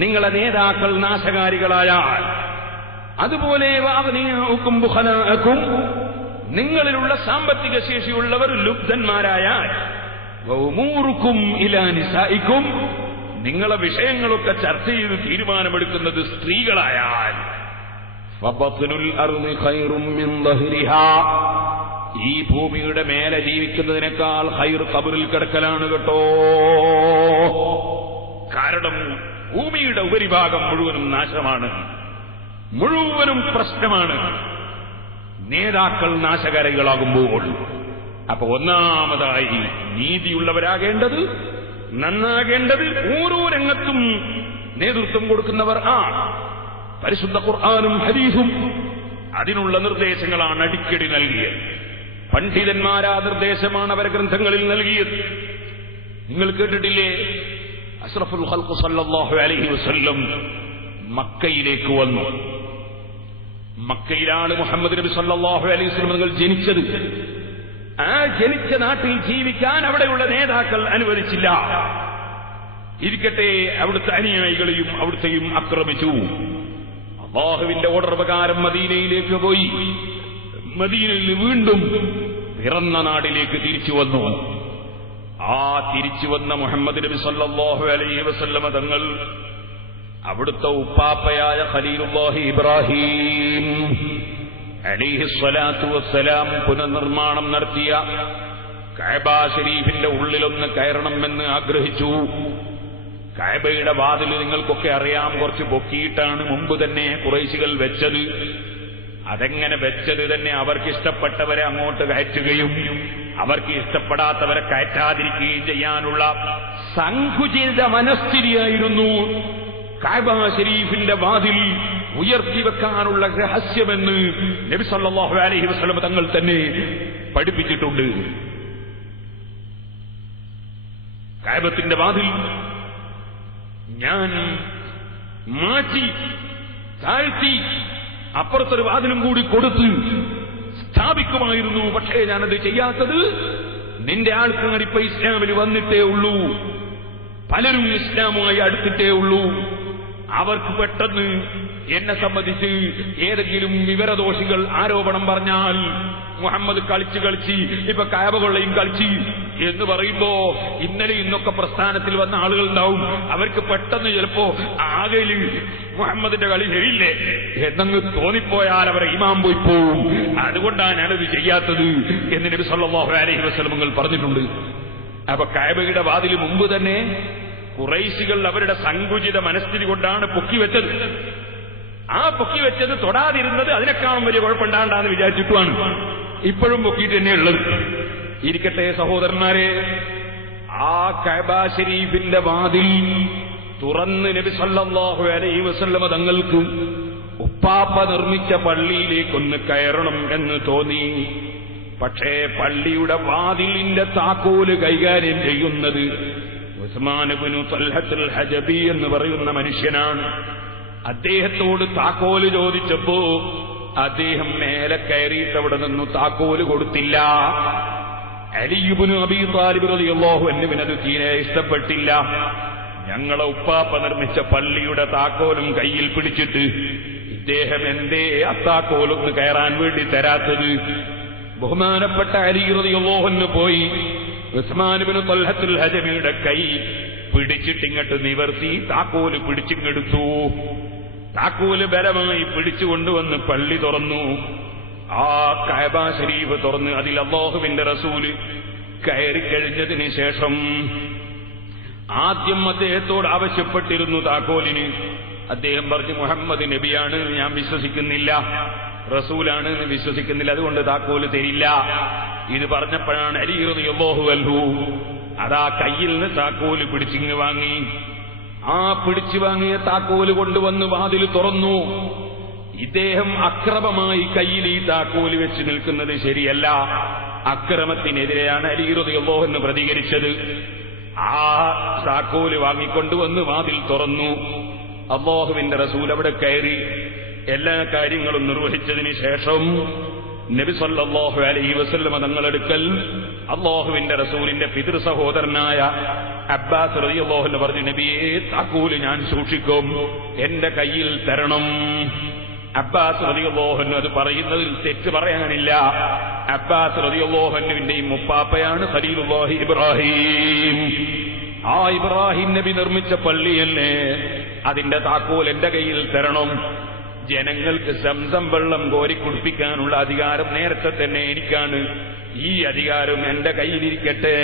നിങ്ങളെ നേതാക്കൾ നാശകാരികളായാൽ, അതുപോലെ വഅഗ്നിയാഉകും ബുഖലാഅകും, നിങ്ങളിലുള്ള സാമ്പത്തിക ശേഷിയുള്ളവർ ലുബ്ധന്മാരായാൽ, വഉമൂറുകും ഇലാ നിസാഇകും, നിങ്ങളെ വിഷയങ്ങളൊക്കെ ചർച്ച ചെയ്ത് തീരുമാനമെടുക്കുന്നത് സ്ത്രീകളായാൽ, ഫബത്നുൽ അർളി ഖൈറും മിൻ ദഹ്രിഹാ, ഈ ഭൂമിയുടെ മേലെ ജീവിക്കുന്നതിനേക്കാൾ ഖൈർ ഖബറിൽ കിടക്കലാണ് കേട്ടോ. കാരണം ഭൂമിയുടെ ഉപരിഭാഗം മുഴുവനും നാശമാണ്, മുഴുവനും പ്രശ്നമാണ് നേതാക്കൾ നാശകാരികളാകുമ്പോൾ. അപ്പൊ ഒന്നാമതായി നീതിയുള്ളവരാകേണ്ടത്, നന്നാകേണ്ടത് ഓരോ രംഗത്തും നേതൃത്വം കൊടുക്കുന്നവർ പരിശുദ്ധ ഖുർആനും ഹദീസും അതിനുള്ള നിർദ്ദേശങ്ങളാണ് അടിക്കടി നൽകിയത്. പണ്ഡിതന്മാരാ നിർദ്ദേശമാണ് അവരുടെ ഗ്രന്ഥങ്ങളിൽ നൽകിയത്. നിങ്ങൾ കേട്ടിട്ടില്ലേ, അഷ്റഫുൽ ഖൽഖ് സല്ലല്ലാഹു അലൈഹി വസല്ലം മക്കയിലേക്ക് വന്നു. മക്കയിലാണ് മുഹമ്മദ് നബി സല്ലല്ലാഹു അലൈഹി വസല്ലം നിങ്ങൾ ജനിച്ചത്. ആ ജനിച്ച നാട്ടിൽ ജീവിക്കാൻ അവിടെയുള്ള നേതാക്കൾ അനുവദിച്ചില്ല. ഇരിക്കട്ടെ, അവിടുത്തെ അനുയായികളെയും അവിടുത്തെയും ആക്രമിച്ചു. അല്ലാഹുവിന്റെ ഓർഡർ പ്രകാരം മദീനയിലേക്ക് പോയി. മദീനയിൽ വീണ്ടും പിറന്ന നാടിലേക്ക് തിരിച്ചു വന്നു. ആ തിരിച്ചു വന്ന മുഹമ്മദ് നബി സല്ലല്ലാഹു അലൈഹി വസല്ലം തങ്ങൾ അവിടുത്തെ ഉപ്പാപ്പയായ ഖലീലുല്ലാഹി ഇബ്രാഹിം അലൈഹിസ്സലാത്തു വസ്സലാം പുനർനിർമ്മാണം നടത്തിയ കഅബ ശരീഫിന്റെ ഉള്ളിലൊന്ന് കയറണമെന്ന് ആഗ്രഹിച്ചു. കഅബയുടെ വാതിൽ നിങ്ങൾക്കൊക്കെ അറിയാം, കുറച്ച് പൊക്കിയിട്ടാണ് മുമ്പ് തന്നെ ഖുറൈശികൾ വെച്ചത്. അതെങ്ങനെ വെച്ചത് തന്നെ അവർക്ക് ഇഷ്ടപ്പെട്ടവരെ അങ്ങോട്ട് കയറ്റുകയും അവർക്ക് ഇഷ്ടപ്പെടാത്തവരെ കയറ്റാതിരിക്കുകയും ചെയ്യാനുള്ള സങ്കുചിത മനസ്ഥിതിയായിരുന്നു കഅബ ശരീഫിന്റെ വാതിൽ ഉയർത്തിവെക്കാനുള്ള രഹസ്യമെന്ന് നബി സല്ലല്ലാഹു അലൈഹി വസല്ലം തങ്ങൾ തന്നെ പഠിപ്പിച്ചിട്ടുണ്ട്. കഅബത്തിന്റെ വാതിൽ ഞാൻ മാറ്റി താഴ്ത്തി അപ്പുറത്തൊരു വാതിലും കൂടി കൊടുത്ത് സ്ഥാപിക്കുമായിരുന്നു. പക്ഷേ ഞാനത് ചെയ്യാത്തത്, നിന്റെ ആൾക്കാർ ഇപ്പൊ ഇസ്ലാമിൽ വന്നിട്ടേ ഉള്ളൂ, പലരും ഇസ്ലാമുമായി അടുത്തിട്ടേ ഉള്ളൂ. അവർക്ക് പെട്ടെന്ന് എന്നെ സംബന്ധിച്ച് ഏതെങ്കിലും വിവരദോഷികൾ ആരോപണം പറഞ്ഞാൽ, മുഹമ്മദ് കളിച്ച് ഇപ്പൊ കഅബ കൊള്ളയും കളിച്ച് എന്ന് പറയുമ്പോ ഇന്നലെ ഇന്നൊക്കെ പ്രസ്ഥാനത്തിൽ വന്ന ആളുകൾ ഉണ്ടാവും. അവർക്ക് പെട്ടെന്ന് ചിലപ്പോ ആകെയിൽ മുഹമ്മദിന്റെ കളി ശരിയില്ലേ എന്നങ്ങ് തോന്നിപ്പോയാൽ അവരെ ഈമാൻ പോയി പോവും. അതുകൊണ്ടാണ് ഞാനത് ചെയ്യാത്തത് എന്ന് നബി സല്ലല്ലാഹു അലൈഹി വസല്ലം പറഞ്ഞിട്ടുണ്ട്. അപ്പൊ കഅബയുടെ വാതിൽ മുമ്പ് തന്നെ ഖുറൈശികൾ അവരുടെ സങ്കുചിത മനസ്ഥിതി കൊണ്ടാണ് പൊക്കിവെച്ചത്. ആ പൊക്കി വെച്ചത് തൊടാതിരുന്നത് അതിനേക്കാളും വലിയ കുഴപ്പമുണ്ടാണ്ടാന്ന് വിചാരിച്ചിട്ടുമാണ് ഇപ്പോഴും പൊക്കിയിട്ട് തന്നെയുള്ളത്. ഇരിക്കട്ടെ സഹോദരന്മാരെ, ആ കഅബ ശരീഫിന്റെ വാതിൽ തുറന്ന് നബി സല്ലല്ലാഹു അലൈഹി വസല്ലമ തങ്ങൾക്ക് ഉപ്പാപ്പ നിർമ്മിച്ച പള്ളിയിലേക്കൊന്ന് കയറണം എന്ന് തോന്നി. പക്ഷേ പള്ളിയുടെ വാതിലിന്റെ താക്കോല് കൈകാര്യം ചെയ്യുന്നത് ഉസ്മാൻ ഇബ്നു തൽഹത്തുൽ ഹജബി എന്ന് പറയുന്ന മനുഷ്യനാണ്. അദ്ദേഹത്തോട് താക്കോല് ചോദിച്ചപ്പോ അദ്ദേഹം മേലെ കയറിയിട്ട് അവിടെ നിന്ന് താക്കോല് കൊടുത്തില്ല. അലി ഇബ്നു അബീ ത്വാലിബ് റളിയല്ലാഹു അൻഹുവിന് അത് തീരെ ഇഷ്ടപ്പെട്ടില്ല. ഞങ്ങളെ ഉപ്പാപ്പ നിർമ്മിച്ച പള്ളിയുടെ താക്കോലും കയ്യിൽ പിടിച്ചിട്ട് ഇദ്ദേഹം എന്തേ ആ താക്കോലൊന്ന് കയറാൻ വേണ്ടി തരാത്തത്? ബഹുമാനപ്പെട്ട അലി റളിയല്ലാഹു അൻഹു പോയി ഉസ്മാൻ ഇബ്നു തൽഹത്തുൽ ഹജബിയുടെ കൈ പിടിച്ചിട്ടിങ്ങോട്ട് നിവർത്തി താക്കോല് പിടിച്ചിങ്ങെടുത്തു. താക്കോല് ബലമായി പിടിച്ചുകൊണ്ടുവന്ന് പള്ളി തുറന്നു. ആ കഅബ ശരീഫ് തുറന്ന് അതിൽ അല്ലാഹുവിന്റെ റസൂല് കയറിക്കഴിഞ്ഞതിന് ശേഷം ആദ്യം അദ്ദേഹത്തോട് ആവശ്യപ്പെട്ടിരുന്നു താക്കോലിന്. അദ്ദേഹം പറഞ്ഞു, മുഹമ്മദ് നബിയാണ് ഞാൻ വിശ്വസിക്കുന്നില്ല, റസൂലാണ് വിശ്വസിക്കുന്നില്ല, അതുകൊണ്ട് താക്കോല് തരില്ല. ഇത് പറഞ്ഞപ്പോഴാണ് അലി റളിയല്ലാഹു അൻഹു അതാ കയ്യിൽ നിന്ന് താക്കോല് പിടിച്ചിങ്ങ് വാങ്ങി. ആ പിടിച്ചു വാങ്ങിയ താക്കോല് കൊണ്ടുവന്ന് വാതിൽ തുറന്നു. ഇദ്ദേഹം അക്രമമായി കയ്യിൽ ഈ താക്കോല് വെച്ച് നിൽക്കുന്നത് ശരിയല്ല, അക്രമത്തിനെതിരെയാണ് അലി റളിയല്ലാഹു അൻഹു പ്രതികരിച്ചത്. ആ താക്കോല് വാങ്ങിക്കൊണ്ടുവന്ന് വാതിൽ തുറന്നു. അല്ലാഹുവിന്റെ റസൂൽ അവിടെ കയറി എല്ലാ കാര്യങ്ങളും നിർവഹിച്ചതിന് ശേഷം നബി സല്ലല്ലാഹു അലൈഹി വസല്ലമ തങ്ങളെടുക്കൽ അല്ലാഹുവിന്റെ റസൂലിന്റെ പിതൃ സഹോദരനായ അബ്ബാസ് റളിയല്ലാഹു അൻഹു പറഞ്ഞു, നബിയെ താക്കോല് ഞാൻ സൂക്ഷിക്കും, എന്റെ കയ്യിൽ തരണം. അബ്ബാസ് റളിയല്ലാഹു അൻഹു അത് പറയുന്നതിൽ തെറ്റ് പറയാനില്ല. അബ്ബാസ് റളിയല്ലാഹു അൻഹുവിന്റെയും മുപ്പാപ്പയാണ് ഖലീലുല്ലാഹി ഇബ്രാഹിം. ആ ഇബ്രാഹിം നബി നിർമ്മിച്ച പള്ളിയല്ലേ, അതിന്റെ താക്കോൽ എന്റെ കയ്യിൽ തരണം. ജനങ്ങൾക്ക് സംസം വെള്ളം കോരി കുടിപ്പിക്കാനുള്ള അധികാരം നേരത്തെ തന്നെ എനിക്കാണ്, ഈ അധികാരം എന്റെ കയ്യിലിരിക്കട്ടെ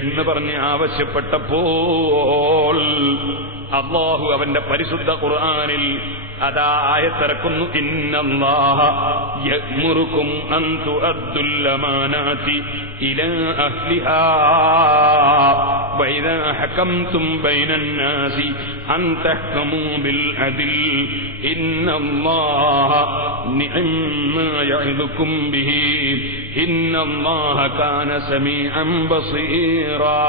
എന്ന് പറഞ്ഞ് ആവശ്യപ്പെട്ടപ്പോൾ അല്ലാഹു അവന്റെ പരിശുദ്ധ ഖുർആനിൽ അതാ ആയത്തിറക്കുന്നു, ഇന്നല്ലാഹ യഅ്മുറുകും അൻ തുഅദ്ദുൽ അമാനാതി ഇലാ അഹ്ലിഹാ വഇദാ ഹകംതും ബൈനൻ നാസി അൻ തഹ്കുമൂ ബിൽ അദ്ൽ ഇന്നല്ലാഹ നിഅമ്മാ യഅദുകും ബിഹി ഇന്നല്ലാഹ കാന സമീഅൻ ബസീറാ.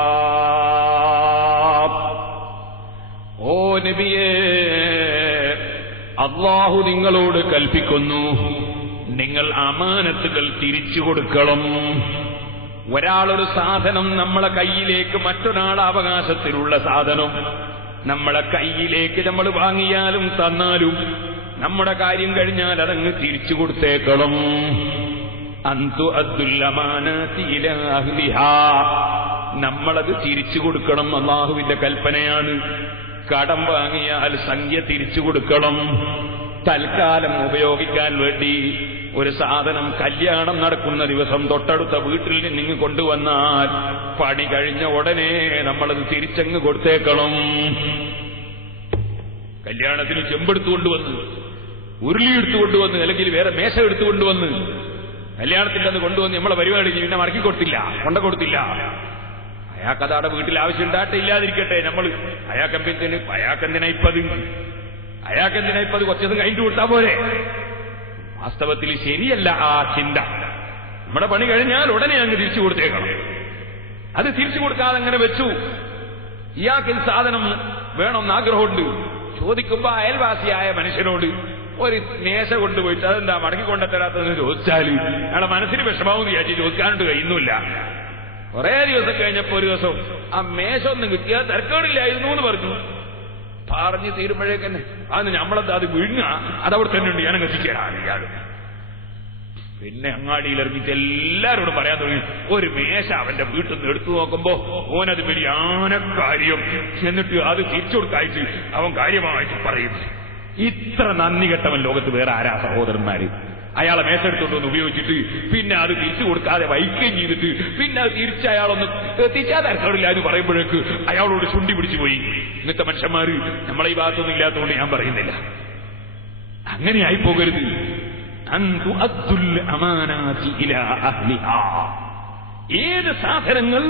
ഓ നബിയേ, അല്ലാഹു നിങ്ങളോട് കൽപ്പിക്കുന്നു, നിങ്ങൾ അമാനത്തുകൾ തിരിച്ചു കൊടുക്കണം. ഒരാളൊരു സാധനം നമ്മളെ കയ്യിലേക്ക്, മറ്റൊരാളെ അവകാശത്തിലുള്ള സാധനം നമ്മളെ കയ്യിലേക്ക് നമ്മൾ വാങ്ങിയാലും തന്നാലും നമ്മുടെ കാര്യം കഴിഞ്ഞാൽ അതങ്ങ് തിരിച്ചു കൊടുത്തേക്കണം. അന്തു അദ്ദുൽ അമാനാതി ഇലാ അഹ്ലിഹാ, നമ്മളത് തിരിച്ചു കൊടുക്കണം. അല്ലാഹുവിന്റെ കൽപ്പനയാണ്. കടം വാങ്ങിയാൽ സംഖ്യ തിരിച്ചു കൊടുക്കണം. തൽക്കാലം ഉപയോഗിക്കാൻ വേണ്ടി ഒരു സാധനം കല്യാണം നടക്കുന്ന ദിവസം തൊട്ടടുത്ത വീട്ടിൽ നിന്ന് കൊണ്ടുവന്നാൽ പണി കഴിഞ്ഞ ഉടനെ നമ്മളത് തിരിച്ചങ്ങ് കൊടുത്തേക്കണം. കല്യാണത്തിന് ചെമ്പെടുത്തുകൊണ്ടുവന്ന്, ഉരുളി എടുത്തുകൊണ്ടുവന്ന്, അല്ലെങ്കിൽ വേറെ മേശ എടുത്തുകൊണ്ടുവന്ന് കല്യാണത്തിന്റെ അത് കൊണ്ടുവന്ന് നമ്മളെ പരിപാടി പിന്നെ മടക്കി കൊടുത്തില്ല, കൊണ്ട കൊടുത്തില്ല. അയാൾക്കതാടെ വീട്ടിൽ ആവശ്യം ഉണ്ടാട്ടെ, ഇല്ലാതിരിക്കട്ടെ. നമ്മൾ അയാൾക്കെന്തിനാ ഇപ്പത് കുറച്ചത് കഴിഞ്ഞു കൊടുത്താ പോരെ? വാസ്തവത്തിൽ ശരിയല്ല ആ ചിന്ത. നമ്മുടെ പണി കഴിഞ്ഞാൽ ഉടനെ അങ്ങ് തിരിച്ചു കൊടുത്തേക്കണം. അത് തിരിച്ചു കൊടുക്കാതെ അങ്ങനെ വെച്ചു. ഇയാൾക്ക് സാധനം വേണമെന്ന് ആഗ്രഹമുണ്ട്. ചോദിക്കുമ്പോ അയൽവാസിയായ മനുഷ്യനോട് ഒരു മേശ കൊണ്ടുപോയിട്ട് അതെന്താ മടക്കി കൊണ്ടെത്തരാത്തതെന്ന് ചോദിച്ചാൽ അയാളെ മനസ്സിന് വിഷമാവും വിചാരിച്ച് ചോദിക്കാനുണ്ട്, കഴിയുന്നില്ല. കുറെ ദിവസം കഴിഞ്ഞപ്പോ ഒരു ദിവസം ആ മേശ ഒന്നും കിട്ടിയാൽ തിരക്കേടില്ലായിരുന്നു എന്ന് പറഞ്ഞു തീരുമ്പോഴേക്കന്നെ അത് നമ്മളത് അത് വിഴുങ്ങ അതവിടെ തന്നെ ഉണ്ട്, ഞാനങ്ങ് എത്തിച്ചേരാണ് ഇയാൾ. പിന്നെ അങ്ങാടിയിലിറങ്ങിയിട്ട് എല്ലാവരോടും പറയാൻ തുടങ്ങി, ഒരു മേശ അവന്റെ വീട്ടിൽ നിന്ന് എടുത്തു നോക്കുമ്പോ ഓനത് വലിയ ആനക്കാര്യം, എന്നിട്ട് അത് തിരിച്ചു കൊടുക്കായിട്ട് അവൻ കാര്യമായിട്ട് പറയും. ഇത്ര നന്ദി കെട്ടവൻ ലോകത്ത് വേറെ ആരാ സഹോദരന്മാര്? അയാളെ മേശെടുത്തോണ്ടൊന്ന് ഉപയോഗിച്ചിട്ട് പിന്നെ അത് തിരിച്ചു കൊടുക്കാതെ വൈക്കുകയും ചെയ്തിട്ട് പിന്നെ അത് തിരിച്ച് അയാളൊന്ന് എത്തിച്ചാൽ തരക്കേടില്ല എന്ന് പറയുമ്പോഴേക്ക് അയാളോട് ചുണ്ടി പിടിച്ചു പോയി. ഇന്നത്തെ മനുഷ്യന്മാര് നമ്മളെ ഈ ഭാഗത്തൊന്നും ഇല്ലാത്തതുകൊണ്ട് ഞാൻ പറയുന്നില്ല. അങ്ങനെയായി പോകരുത്. അൻതു അദ്ദുൽ അമാനാതി ഇലാ അഹ്ലിഹാ. ഏത് സാധനങ്ങൾ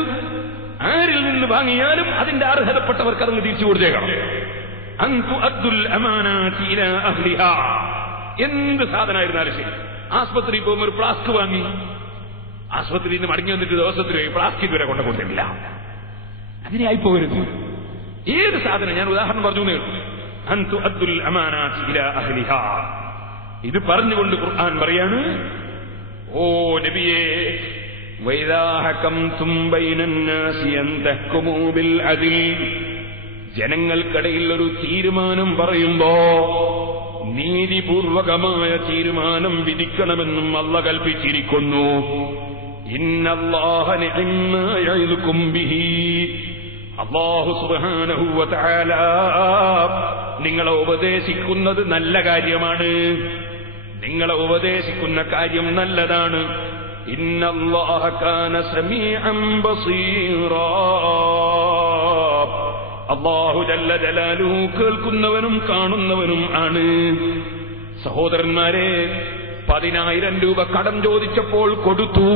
ആരിൽ നിന്ന് വാങ്ങിയാലും അതിന്റെ അർഹതപ്പെട്ടവർക്ക് അതങ്ങ് തിരിച്ചു കൊടുത്തേക്കണം. അൻതു അദ്ദുൽ അമാനാതി ഇലാ അഹ്ലിഹാ. എന്ത് സാധനമായിരുന്നാലും ശരി, ആസ്പത്രിയിൽ പോകുമ്പോൾ ഒരു ഫ്ലാസ്ക് വാങ്ങി, ആസ്പത്രിയിൽ നിന്ന് മടങ്ങി വന്നിട്ട് ദിവസത്തിൽ ഫ്ലാസ്ക് ഇതുവരെ കൊണ്ടു കൊടുത്തില്ല. അങ്ങനെയായി പോകരുത്. ഏത് സാധനം, ഞാൻ ഉദാഹരണം പറഞ്ഞു, അൻതു അദ്ദുൽ അമാനാതി ഇലാ അഹ്ലിഹാ. ഇത് പറഞ്ഞുകൊണ്ട് ഖുർആൻ പറയാണ്, ഓ നബിയേ, വൈദാ ഹകംതും ബൈനന്നാസി അൻ തഹ്കുമൂ ബിൽ അദ്ൽ. ജനങ്ങൾക്കിടയിൽ ഒരു തീരുമാനം പറയുമ്പോ നീതിപൂർവകമായ തീരുമാനം വിധിക്കണമെന്നും അല്ലാഹു കൽപ്പിച്ചിരിക്കുന്നു. ഇന്നല്ലാഹ നിഅമ്മാ യഅ്ലുകും ബിഹി. അല്ലാഹു സുബ്ഹാനഹു വ തആല നിങ്ങളെ ഉപദേശിക്കുന്നത് നല്ല കാര്യമാണ്. നിങ്ങളെ ഉപദേശിക്കുന്ന കാര്യം നല്ലതാണ്. ഇന്നല്ലാഹ കാന സമീഅൻ ബസീറാ. അല്ലാഹു ജല്ല ജലാലുഹു കേൾക്കുന്നവനും കാണുന്നവനും ആണ്. സഹോദരന്മാരെ, 10,000 രൂപ കടം ചോദിച്ചപ്പോൾ കൊടുത്തു.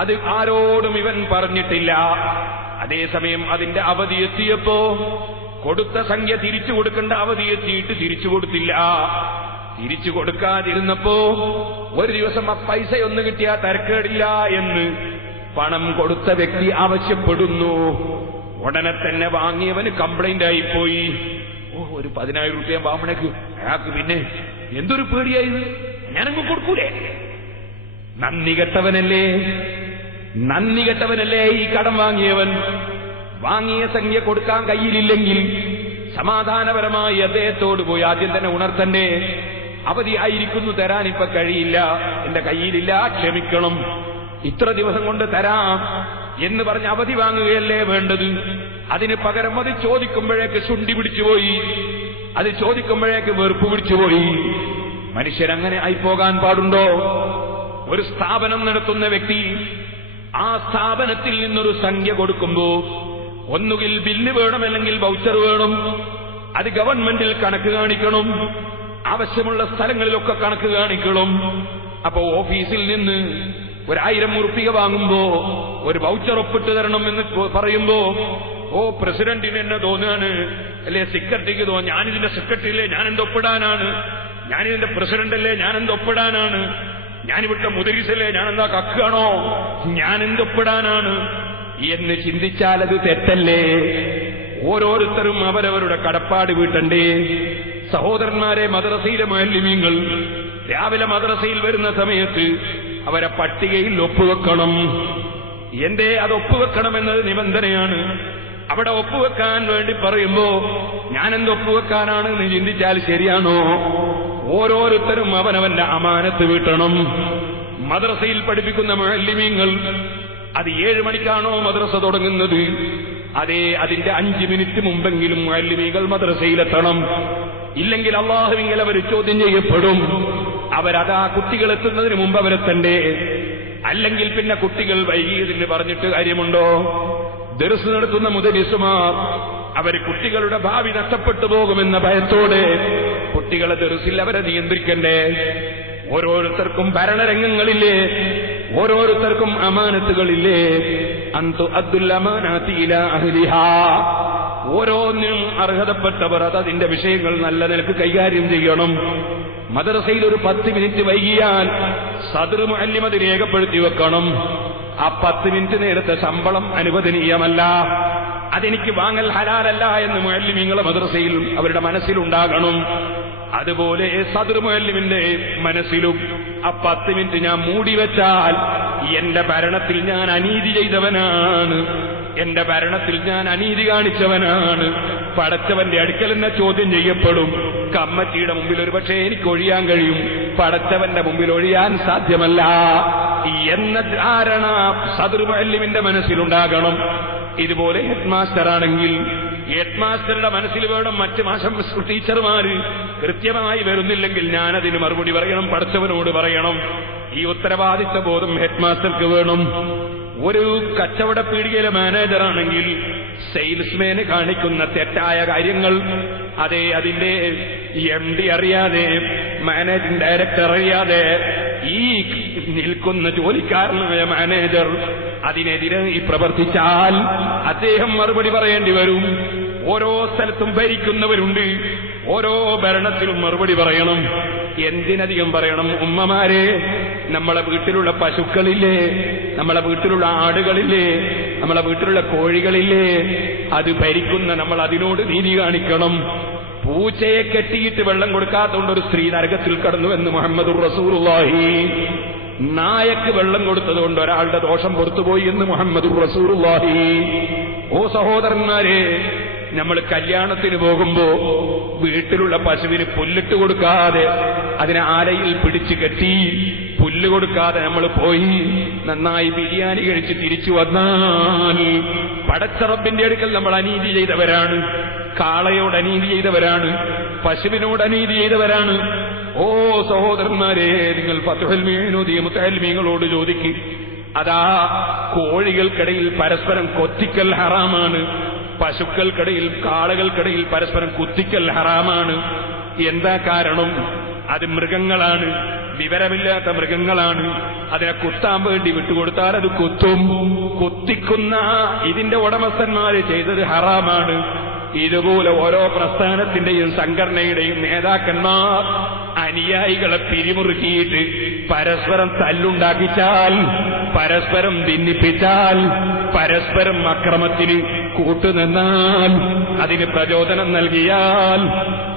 അത് ആരോടും ഇവൻ പറഞ്ഞിട്ടില്ല. അതേസമയം അതിന്റെ അവധി എത്തിയപ്പോ കൊടുത്ത സംഖ്യ തിരിച്ചു കൊടുക്കേണ്ട അവധി എത്തിയിട്ട് തിരിച്ചു കൊടുത്തില്ല. തിരിച്ചു കൊടുക്കാതിരുന്നപ്പോ ഒരു ദിവസം ആ പൈസ ഒന്ന് കിട്ടിയാൽ തരക്കേടില്ല എന്ന് പണം കൊടുത്ത വ്യക്തി ആവശ്യപ്പെടുന്നു. ഉടനെ തന്നെ വാങ്ങിയവന് കംപ്ലൈന്റ് ആയിപ്പോയി. ഒരു 10,000 രൂപ വാമണക്ക് അയാൾക്ക് പിന്നെ എന്തൊരു പേടിയായത്, ഞാനങ്ങ് കൊടുക്കൂലേ. നന്ദി കെട്ടവനല്ലേ ഈ കടം വാങ്ങിയവൻ. വാങ്ങിയ സംഖ്യ കൊടുക്കാൻ കയ്യിലില്ലെങ്കിൽ സമാധാനപരമായി അദ്ദേഹത്തോട് പോയി ആദ്യം തന്നെ ഉണർത്തണ്ടേ. അവധി ആയിരിക്കുന്നു, തരാനിപ്പോ കഴിയില്ല, എന്റെ കയ്യിലില്ല, ക്ഷമിക്കണം, ഇത്ര ദിവസം കൊണ്ട് തരാം എന്ന് പറഞ്ഞ് അവധി വാങ്ങുകയല്ലേ വേണ്ടത്. അതിന് പകരം അത് ചോദിക്കുമ്പോഴേക്ക് ശുണ്ടി പിടിച്ചുപോയി, അത് ചോദിക്കുമ്പോഴേക്ക് വെറുപ്പ് പിടിച്ചുപോയി. മനുഷ്യരങ്ങനെ ആയിപ്പോകാൻ പാടുണ്ടോ? ഒരു സ്ഥാപനം നടത്തുന്ന വ്യക്തി ആ സ്ഥാപനത്തിൽ നിന്നൊരു സംഖ്യ കൊടുക്കുമ്പോ ഒന്നുകിൽ ബില്ല് വേണം, അല്ലെങ്കിൽ വൗച്ചർ വേണം. അത് ഗവൺമെന്റിൽ കണക്ക് കാണിക്കണം, ആവശ്യമുള്ള സ്ഥലങ്ങളിലൊക്കെ കണക്ക് കാണിക്കണം. അപ്പോ ഓഫീസിൽ നിന്ന് 1,000 ഉറുപ്പിക വാങ്ങുമ്പോ ഒരു വൗച്ചർ ഒപ്പിട്ട് തരണം എന്ന് പറയുമ്പോ, ഓ പ്രസിഡന്റിന് എന്നെ തോന്നുകയാണ്, അല്ലെ സെക്രട്ടറിക്ക് തോന്നുന്നു, ഞാനിതിന്റെ സെക്രട്ടറിയില്ലേ, ഞാനെന്ത് ഒപ്പിടാനാണ്, ഞാനിതിന്റെ പ്രസിഡന്റ് അല്ലേ, ഞാനെന്ത് ഒപ്പിടാനാണ്, ഞാനിവിടുത്തെ മുദരീസല്ലേ, ഞാനെന്താ കക്കുകയാണോ, ഞാനെന്തൊപ്പിടാനാണ് എന്ന് ചിന്തിച്ചാൽ അത് തെറ്റല്ലേ? ഓരോരുത്തരും അവരവരുടെ കടപ്പാട് വീട്ടണ്ടേ? സഹോദരന്മാരെ, മദ്രസയിലെ മുഅല്ലിമീങ്ങൾ രാവിലെ മദ്രസയിൽ വരുന്ന സമയത്ത് അവരെ പട്ടികയിൽ ഒപ്പുവെക്കണം. എന്തേ അത് ഒപ്പുവെക്കണമെന്നത് നിബന്ധനയാണ്. അവിടെ ഒപ്പുവെക്കാൻ വേണ്ടി പറയുമ്പോ ഞാനെന്തൊപ്പുവെക്കാനാണ് എന്ന് ചിന്തിച്ചാൽ ശരിയാണോ? ഓരോരുത്തരും അവനവന്റെ അമാനത്ത് വീട്ടണം. മദ്രസയിൽ പഠിപ്പിക്കുന്ന മുഅല്ലിമീങ്ങൾ അത് 7 മണിക്കാണോ മദ്രസ തുടങ്ങുന്നത്, അതേ അതിന്റെ 5 മിനിറ്റ് മുമ്പെങ്കിലും മുഅല്ലിമീങ്ങൾ മദ്രസയിലെത്തണം. ഇല്ലെങ്കിൽ അല്ലാഹുവിങ്കൽ അവർ ചോദ്യം ചെയ്യപ്പെടും. അവരതാ കുട്ടികൾ എത്തുന്നതിന് മുമ്പ് അവരെത്തണ്ടേ. അല്ലെങ്കിൽ പിന്നെ കുട്ടികൾ വൈകിയതിന് പറഞ്ഞിട്ട് കാര്യമുണ്ടോ? ദർസ് നടത്തുന്ന മുദരിസുമാർ അവർ കുട്ടികളുടെ ഭാവി നഷ്ടപ്പെട്ടു പോകുമെന്ന ഭയത്തോടെ കുട്ടികളെ ദർസിൽ അവരെ നിയന്ത്രിക്കണ്ടേ? ഓരോരുത്തർക്കും ഭരണരംഗങ്ങളില്ലേ, ഓരോരുത്തർക്കും അമാനത്തുകളില്ലേ? അന്തു അദ്ദുൽ അമാനാതി ഇലാ അഹ്ലിഹാ. ഓരോന്നിനും അർഹതപ്പെട്ടവർ അതിന്റെ വിഷയങ്ങൾ നല്ല നിലക്ക് കൈകാര്യം ചെയ്യണം. മദ്രസയിൽ ഒരു 10 മിനിറ്റ് വൈകിയാൽ സദർ മുഅല്ലിം അത് രേഖപ്പെടുത്തി വെക്കണം. ആ 10 മിനിറ്റ് നേരത്തെ ശമ്പളം അനുവദനീയമല്ല, അതെനിക്ക് വാങ്ങൽ ഹലാലല്ല എന്ന് മുഅല്ലിമീങ്ങളെ മദ്രസയിൽ അവരുടെ മനസ്സിലുണ്ടാകണം. അതുപോലെ സദർ മുഅല്ലിമിന്റെ മനസ്സിലും ആ 10 മിനിറ്റ് ഞാൻ മൂടിവെച്ചാൽ എന്റെ ഭരണത്തിൽ ഞാൻ അനീതി ചെയ്തവനാണ്, എന്റെ ഭരണത്തിൽ ഞാൻ അനീതി കാണിച്ചവനാണ്, പടച്ചവന്റെ അടുക്കൽ എന്നെ ചോദ്യം ചെയ്യപ്പെടും. കമ്മിറ്റിയുടെ മുമ്പിൽ ഒരുപക്ഷെ എനിക്ക് ഒഴിയാൻ കഴിയും, പടച്ചവന്റെ മുമ്പിൽ ഒഴിയാൻ സാധ്യമല്ല എന്ന ധാരണ സദർ മുഅല്ലിമിന്റെ മനസ്സിലുണ്ടാകണം. ഇതുപോലെ ഹെഡ് മാസ്റ്റർ ആണെങ്കിൽ ഹെഡ് മാസ്റ്ററുടെ മനസ്സിൽ വേണം, മറ്റ് ടീച്ചർമാര് കൃത്യമായി വരുന്നില്ലെങ്കിൽ ഞാനതിന് മറുപടി പറയണം, പടച്ചവനോട് പറയണം. ഈ ഉത്തരവാദിത്ത ബോധം ഹെഡ് മാസ്റ്റർക്ക് വേണം. ഒരു കച്ചവട പീടികയിലെ മാനേജറാണെങ്കിൽ സെയിൽസ്മാന് കാണിക്കുന്ന തെറ്റായ കാര്യങ്ങൾ, അതേ അതിന്റെ MD അറിയാതെ, മാനേജിംഗ് ഡയറക്ടർ അറിയാതെ ഈ നിൽക്കുന്ന ജോലിക്കാരനായ മാനേജർ അതിനെതിരെ പ്രവർത്തിച്ചാൽ അദ്ദേഹം മറുപടി പറയേണ്ടി വരും. ഓരോ സ്ഥലത്തും ഭരിക്കുന്നവരുണ്ട്, ഓരോ ഭരണത്തിലും മറുപടി പറയണം. എന്തിനധികം പറയണം? ഉമ്മമാരെ, നമ്മളെ വീട്ടിലുള്ള പശുക്കളില്ലേ, നമ്മളെ വീട്ടിലുള്ള ആടുകളില്ലേ, നമ്മളെ വീട്ടിലുള്ള കോഴികളില്ലേ, അത് ഭരിക്കുന്ന നമ്മൾ അതിനോട് നീതി കാണിക്കണം. പൂച്ചയെ കെട്ടിയിട്ട് വെള്ളം കൊടുക്കാത്തതുകൊണ്ട് ഒരു സ്ത്രീ നരകത്തിൽ കടന്നുവെന്ന് മുഹമ്മദുർ റസൂലുള്ളാഹി. നായക്ക് വെള്ളം കൊടുത്തതുകൊണ്ട് ഒരാളുടെ ദോഷം പുറത്തുപോയി എന്ന് മുഹമ്മദുർ റസൂലുള്ളാഹി. ഓ സഹോദരന്മാരെ, നമ്മൾ കല്യാണത്തിന് പോകുമ്പോ വീട്ടിലുള്ള പശുവിന് പുല്ലിട്ട് കൊടുക്കാതെ അതിനെ ആലയിൽ പിടിച്ചു കെട്ടി പുല്ല് കൊടുക്കാതെ നമ്മൾ പോയി നന്നായി ബിരിയാണി കഴിച്ച് തിരിച്ചു വന്നാൽ പടച്ച റബ്ബിന്റെ അടുക്കൽ നമ്മൾ അനീതി ചെയ്തവരാണ്. കാളയോട് അനീതി ചെയ്തവരാണ്, പശുവിനോട് അനീതി ചെയ്തവരാണ്. ഓ സഹോദരന്മാരെ, നിങ്ങൾ ഫത്ഹുൽ മീൻ ഓതിയ മുതഅല്ലിമീങ്ങളോട് ചോദിക്ക്. അതാ കോഴികൾക്കിടയിൽ പരസ്പരം കൊത്തിക്കൽ ഹറാമാണ്, പശുക്കൾക്കിടയിൽ കാളകൾക്കിടയിൽ പരസ്പരം കുത്തിക്കൽ ഹറാമാണ്. എന്താ കാരണം? അത് മൃഗങ്ങളാണ്, വിവരമില്ലാത്ത മൃഗങ്ങളാണ്. അതിനെ കുത്താൻ വേണ്ടി വിട്ടുകൊടുത്താൽ അത് കുത്തും. കുത്തിക്കുന്ന ഇതിന്റെ ഉടമസ്ഥന്മാര് ചെയ്തത് ഹറാമാണ്. ഇതുപോലെ ഓരോ പ്രസ്ഥാനത്തിന്റെയും സംഘടനയുടെയും നേതാക്കന്മാർ അനുയായികളെ പിരിമുറുക്കിയിട്ട് പരസ്പരം തല്ലുണ്ടാക്കിച്ചാൽ, പരസ്പരം ഭിന്നിപ്പിച്ചാൽ, പരസ്പരം അക്രമത്തിന് കൂട്ടുനിന്നാൽ, അതിന് പ്രചോദനം നൽകിയാൽ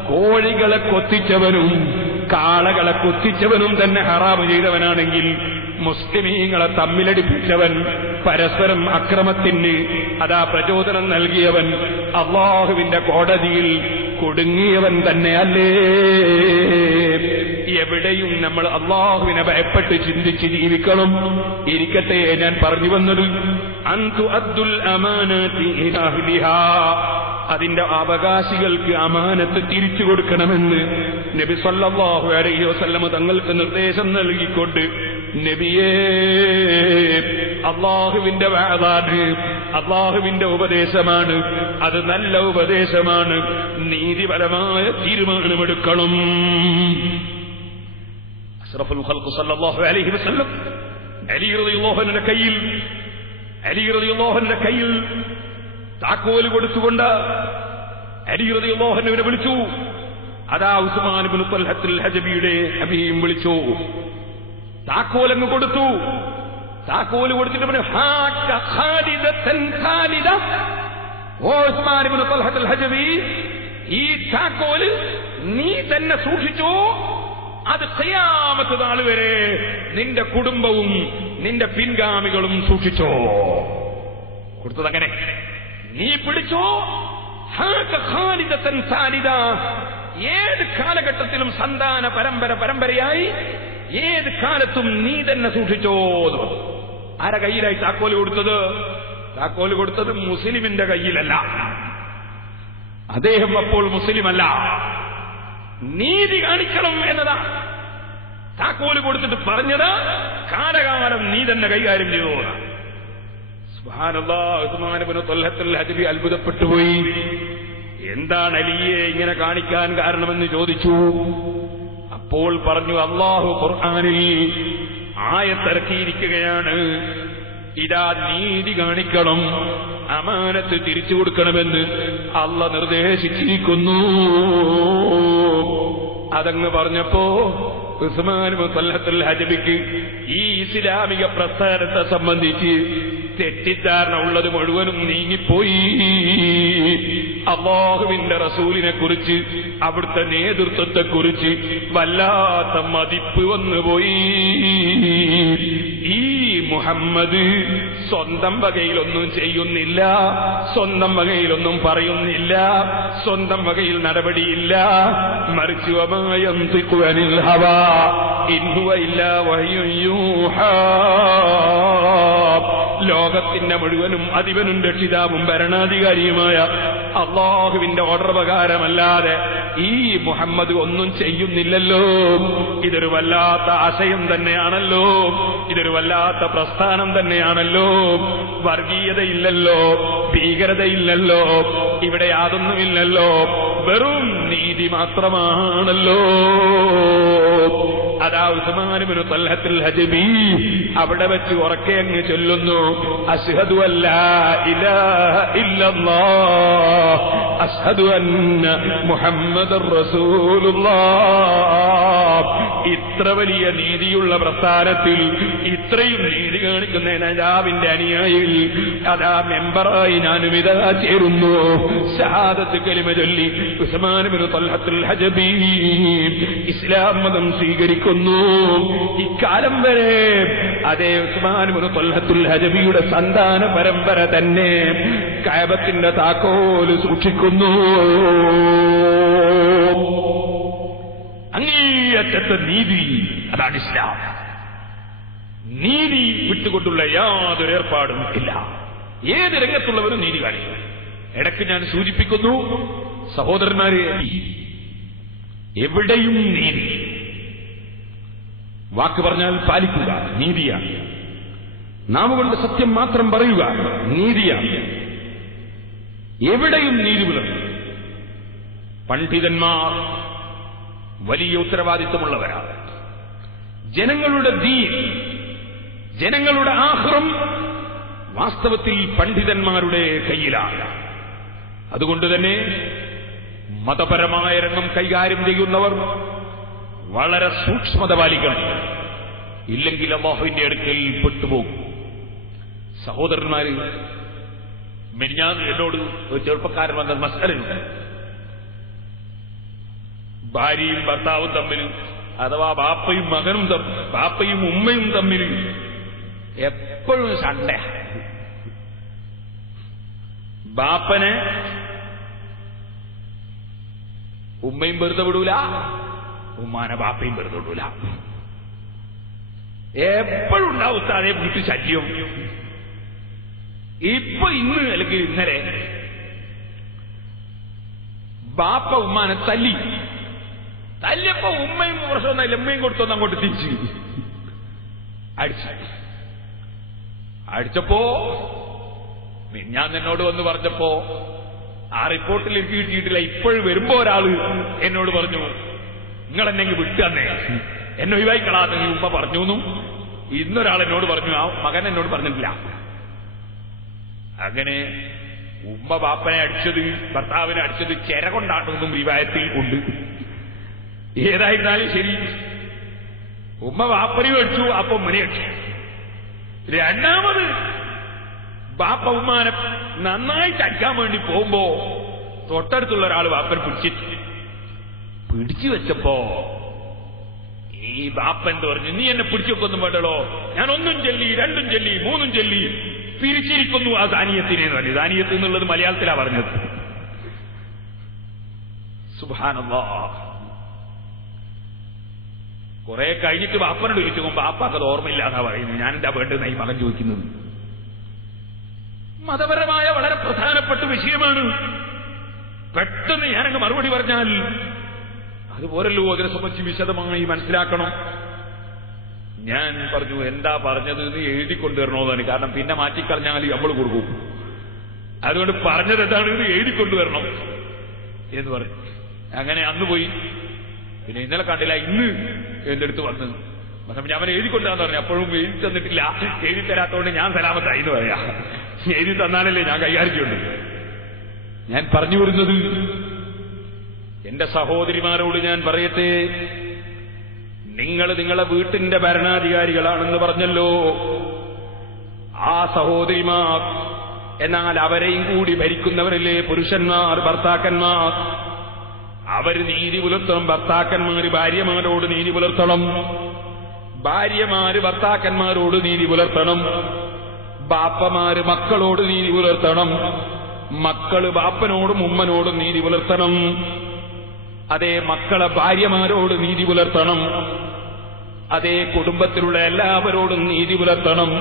കോഴികളെ കൊത്തിച്ചവനും കാളകളെ കൊത്തിച്ചവനും തന്നെ ഹറാമ് ചെയ്തവനാണെങ്കിൽ മുസ്ലിമീങ്ങളെ തമ്മിലടിപ്പിച്ചവൻ, പരസ്പരം അക്രമത്തിന് അതാ പ്രചോദനം നൽകിയവൻ അല്ലാഹുവിന്റെ കോടതിയിൽ കുടുങ്ങിയവൻ തന്നെയല്ലേ? എവിടെയും നമ്മൾ അല്ലാഹുവിനെ ഭയപ്പെട്ട് ചിന്തിച്ച് ജീവിക്കണം. ഇരിക്കട്ടെ, ഞാൻ പറഞ്ഞു വന്നത് അൻതു അദ്ദുൽ അമാനതി ഇലാ അഹ്ലിഹാ, അതിന്റെ അവകാശികൾക്ക് അമാനത്ത് തിരിച്ചു കൊടുക്കണമെന്ന് നബി സല്ലല്ലാഹു അലൈഹി വസല്ലം തങ്ങൾക്ക് നിർദ്ദേശം നൽകിക്കൊണ്ട്, നബിയേ, അല്ലാഹുവിന്റെ വഅദാണ്, അല്ലാഹുവിന്റെ ഉപദേശമാണ്, അത് നല്ല ഉപദേശമാണ്, നീതിപരമായ തീരുമാനമെടുക്കണം. അഷ്റഫുൽ ഖൽഖ് സല്ലല്ലാഹു അലൈഹി വസല്ലം അലി റളിയല്ലാഹു അൻഹുവിന്റെ കയ്യിൽ താക്കോല് കൊടുത്തുകൊണ്ട് അലി റളിയല്ലാഹു അൻഹുവിനെ വിളിച്ചു. അതാ ഉസ്മാൻ ഇബ്നു തൽഹത്തുൽ ഹജബിയുടെ അബിയും വിളിച്ചു. താക്കോലങ്ങ് കൊടുത്തു. താക്കോല് കൊടുത്തിട്ട് പറഞ്ഞു, ഹാക ഖാലിദതൻ ഖാലിദ. ഓ ഉസ്മാൻ ഇബ്നു തൽഹത്തുൽ ഹജബി, ഈ താക്കോല് നീ തന്നെ സൂക്ഷിച്ചോ, അത് ഖിയാമത്ത് നാൾ വരെ നിന്റെ കുടുംബവും നിന്റെ പിൻഗാമികളും സൂക്ഷിച്ചോ. കൊടുത്തതങ്ങനെ, നീ പിടിച്ചോ. ഹാക ഖാലിദതൻ ഖാലിദ, ഏത് കാലഘട്ടത്തിലും സന്താന പരമ്പരയായി ഏത് കാലത്തും നീ തന്നെ സൂക്ഷിച്ചോ. ആരെ കയ്യിലായി താക്കോല് കൊടുത്തത്? താക്കോല് കൊടുത്തത് മുസ്ലിമിന്റെ കയ്യിലല്ല. അദ്ദേഹം അപ്പോൾ മുസ്ലിമല്ല. നീതി കാണിക്കണം എന്നതാ താക്കോല് കൊടുത്തിട്ട് പറഞ്ഞത്. കാലകാലം നീ തന്നെ കൈകാര്യം ചെയ്തോ. സുബ്ഹാനല്ലാഹ്, ഉസ്മാൻ ഇബ്നു തൽഹത്തുൽ ഹജബി അത്ഭുതപ്പെട്ടുപോയി. എന്താണ് അലിയെ ഇങ്ങനെ കാണിക്കാൻ കാരണമെന്ന് ചോദിച്ചു. അപ്പോൾ പറഞ്ഞു, അല്ലാഹു ഖുർആനിൽ ആയത്തിറക്കിയിരിക്കുകയാണ്, ഇതാ നീതി കാണിക്കണം, അമാനത്ത് തിരിച്ചു കൊടുക്കണമെന്ന് അല്ലാഹ് നിർദ്ദേശിച്ചിരിക്കുന്നു. അതങ്ങ് പറഞ്ഞപ്പോ ഉസ്മാൻ ഇബ്നു തൽഹത്തുൽ ഹജബിക്ക് ഈ ഇസ്ലാമിക പ്രസ്ഥാനത്തെ സംബന്ധിച്ച് തെറ്റിദ്ധാരണ ഉള്ളത് മുഴുവനും നീങ്ങിപ്പോയി. അല്ലാഹുവിന്റെ റസൂലിനെ കുറിച്ച്, അവിടുത്തെ നേതൃത്വത്തെക്കുറിച്ച് വല്ലാത്ത മതിപ്പ് വന്നുപോയി. ഈ മുഹമ്മദ് സ്വന്തം വകയിലൊന്നും ചെയ്യുന്നില്ല, സ്വന്തം വകയിലൊന്നും പറയുന്നില്ല, സ്വന്തം വകയിൽ നടപടിയില്ല. മറിച്ച് വമായന്തിഖു അനിൽ ഹവാ ഇൻ ഹുവ ഇല്ലാ വഹ്യുൻ യൂഹാ. ലോകത്തിന്റെ മുഴുവനും അധിപനും രക്ഷിതാവും ഭരണാധികാരിയുമായ അല്ലാഹുവിന്റെ ഓർഡർ പ്രകാരമല്ലാതെ ഈ മുഹമ്മദ് ഒന്നും ചെയ്യുന്നില്ലല്ലോ. ഇതൊരു വല്ലാത്ത ആശയം തന്നെയാണല്ലോ, ഇതൊരു വല്ലാത്ത പ്രസ്ഥാനം തന്നെയാണല്ലോ. വർഗീയതയില്ലല്ലോ, ഭീകരതയില്ലല്ലോ, ഇവിടെ യാതൊന്നുമില്ലല്ലോ. വെറും നീതി മാത്രമാണല്ലോ. അതാ ഉസ്മാൻ ഇബ്നു തൽഹത്തുൽ ഹജബി അവിടെ വെച്ച് ഉറക്കെ അങ്ങ് ചൊല്ലുന്നു, അശ്ഹദു അല്ലാ ഇലാഹ ഇല്ലല്ലാഹ് അശ്ഹദു അന്ന മുഹമ്മദർ റസൂലുള്ളാഹ്. ഇത്ര വലിയ നീതിയുള്ള പ്രസ്ഥാനത്തിൽ ഇത്രയും നീതി കാണിക്കുന്ന നേതാവിന്റെ അനുയായിയിൽ അതാ മെമ്പറായി ഞാനും ഇതാ ചേരുന്നു. ഷഹാദത്ത് കലിമ ചൊല്ലി ഉസ്മാൻ ഇബ്നു തൽഹത്തുൽ ഹജബി ഇസ്ലാം മതം സ്വീകരിക്കുന്നു. ഇക്കാലം വരെ അതേ ഉസ്മാൻ ഇബ്നു തൽഹത്തുൽ ഹജബിയുടെ സന്താന പരമ്പര തന്നെ കഅബത്തിന്റെ താക്കോല് സൂക്ഷിക്കുന്നു. അങ്ങേയറ്റത്തെ നീതി, അതാണ് ഇസ്ലാം. നീതി വിട്ടുകൊണ്ടുള്ള യാതൊരു ഏർപ്പാടും ഇല്ല. ഏത് രംഗത്തുള്ളവരും നീതി കാണിക്കും. ഇടയ്ക്ക് ഞാൻ സൂചിപ്പിക്കുന്നു സഹോദരന്മാരെ, എവിടെയും നീതി. വാക്ക് പറഞ്ഞാൽ പാലിക്കുക നീതിയാണ്. നാവുകൊണ്ട് സത്യം മാത്രം പറയുക നീതിയാണ്. എവിടെയും നീതി പുലർത്തും. പണ്ഡിതന്മാർ വലിയ ഉത്തരവാദിത്വമുള്ളവരാണ്. ജനങ്ങളുടെ ദീൻ, ജനങ്ങളുടെ ആഖിറം വാസ്തവത്തിൽ പണ്ഡിതന്മാരുടെ കയ്യിലാണ്. അതുകൊണ്ട് തന്നെ മതപരമായ രംഗം കൈകാര്യം ചെയ്യുന്നവർ വളരെ സൂക്ഷ്മത പാലിക്കണം. ഇല്ലെങ്കിൽ അല്ലാഹുവിന്റെ അടുക്കൽ പെട്ടുപോകും. സഹോദരന്മാര്, മിനിഞ്ഞാന്ന് എന്നോട് ഒരു ചെറുപ്പക്കാരൻ വന്ന മസ്അലുണ്ട്. ഭാര്യയും ഭർത്താവും തമ്മിൽ, അഥവാ ബാപ്പയും മകനും ബാപ്പയും ഉമ്മയും തമ്മിൽ എപ്പോഴും സണ്ട. ബാപ്പനെ ഉമ്മയും വെറുതെ വിടൂല, ഉമ്മാനെ ബാപ്പയും വെറുതെ വിടൂല. എപ്പോഴും ഉണ്ടാവും അതേ വീട്ടു ശല്യം. ഇപ്പൊ ഇന്ന് അല്ലെങ്കിൽ ഇന്നലെ ബാപ്പ ഉമ്മാനെ തല്ലിയപ്പോ ഉമ്മയും പ്രശ്നമൊന്നുമില്ല, ഉമ്മയും കൊടുത്തൊന്ന് അങ്ങോട്ട് തിരിച്ചു അടിച്ചപ്പോ ഞാൻ എന്നോട് വന്ന് പറഞ്ഞപ്പോ ആ റിപ്പോർട്ടിൽ എനിക്ക് കിട്ടിയിട്ടില്ല. ഇപ്പോഴും വരുമ്പോ ഒരാള് എന്നോട് പറഞ്ഞു, നിങ്ങൾ എന്നെ വിട്ടുതന്നേ, എന്നെ ഒഴിവായിക്കളാന്ന് ഈ ഉമ്മ പറഞ്ഞു എന്നും ഇന്നൊരാൾ എന്നോട് പറഞ്ഞു, ആ മകൻ എന്നോട് പറഞ്ഞിട്ടില്ല. അങ്ങനെ ഉമ്മ ബാപ്പനെ അടിച്ചത്, ഭർത്താവിനെ അടിച്ചത് ചെര കൊണ്ടാണെന്നും റിവായത്തിൽ ഉണ്ട്. ഏതായിരുന്നാലും ശരി, ഉമ്മ ബാപ്പനെയും അടിച്ചു, അപ്പ ഉമ്മനെ അടിച്ചു. രണ്ടാമത് ബാപ്പ ഉമ്മാനെ നന്നായിട്ട് അടിക്കാൻ വേണ്ടി പോകുമ്പോ തൊട്ടടുത്തുള്ള ഒരാൾ ബാപ്പനെ പിടിച്ചു വെച്ചപ്പോ ഈ ബാപ്പ എന്ത് പറഞ്ഞു, നീ എന്നെ പിടിച്ചൊക്കൊന്നും വേണ്ടല്ലോ, ഞാൻ ഒന്നും ചൊല്ലി, രണ്ടും ചൊല്ലി, മൂന്നും ചൊല്ലി പിരിച്ചിരിക്കുന്നു ആ ദാനിയത്തിനെ എന്ന് പറഞ്ഞു. ദാനിയത്ത് എന്നുള്ളത് മലയാളത്തിലാ പറഞ്ഞത്. സുബ്ഹാനല്ലാഹ്. കുറെ കഴിഞ്ഞിട്ട് ബാപ്പനോട് ചോദിച്ചു, ബാപ്പാക്ക് അത് ഓർമ്മയില്ലാന്നാ പറയുന്നത്. ഞാൻ എന്താ വേണ്ടതെന്ന് ഈ മകൻ ചോദിക്കുന്നത്. മതപരമായ വളരെ പ്രധാനപ്പെട്ട വിഷയമാണ്. പെട്ടെന്ന് ഞാനങ്ങ് മറുപടി പറഞ്ഞാൽ അതുപോലല്ലോ അതിനെ സംബന്ധിച്ച് വിശദമായി മനസ്സിലാക്കണം. ഞാൻ പറഞ്ഞു, എന്താ പറഞ്ഞത് എന്ന് എഴുതിക്കൊണ്ടുവരണോന്നാണ്. കാരണം പിന്നെ മാറ്റിക്കളഞ്ഞാൽ നമ്മൾ കൊടുക്കും. അതുകൊണ്ട് പറഞ്ഞത് എന്താണ് ഇത് എഴുതിക്കൊണ്ടുവരണം എന്ന് പറഞ്ഞു. അങ്ങനെ അന്ന് പോയി. പിന്നെ ഇന്നലെ കണ്ടില്ല, ഇന്ന് എന്റെ അടുത്ത് വന്ന് ഞാൻ അവനെ എഴുതിക്കൊണ്ടാന്ന് പറഞ്ഞു. അപ്പോഴും എഴുതി തന്നിട്ടില്ല. എഴുതി തരാത്തോണ്ട് ഞാൻ സലാമത്തായി എന്ന് പറയാ. എഴുതി തന്നാലല്ലേ ഞാൻ കൈകാര്യം ചെയ്യുള്ളൂ. ഞാൻ പറഞ്ഞു വരുന്നത്, എന്റെ സഹോദരിമാരോട് ഞാൻ പറയട്ടെ, നിങ്ങൾ നിങ്ങളെ വീട്ടിന്റെ ഭരണാധികാരികളാണെന്ന് പറഞ്ഞല്ലോ. ആ സഹോദരിമാർ, എന്നാൽ അവരെയും കൂടി ഭരിക്കുന്നവരല്ലേ പുരുഷന്മാർ, ഭർത്താക്കന്മാർ. അവർ നീതി പുലർത്തണം. ഭർത്താക്കന്മാര് ഭാര്യമാരോട് നീതി പുലർത്തണം, ഭാര്യമാര് ഭർത്താക്കന്മാരോട് നീതി പുലർത്തണം, ബാപ്പമാര് മക്കളോട് നീതി പുലർത്തണം, മക്കള് ബാപ്പനോടും ഉമ്മനോടും നീതി പുലർത്തണം. അതേ മക്കളെ ഭാര്യമാരോട് നീതി പുലർത്തണം. അതേ കുടുംബത്തിലുള്ള എല്ലാവരോടും നീതി പുലർത്തണം.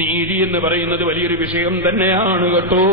നീതി എന്ന് പറയുന്നത് വലിയൊരു വിഷയം തന്നെയാണ് കേട്ടോ.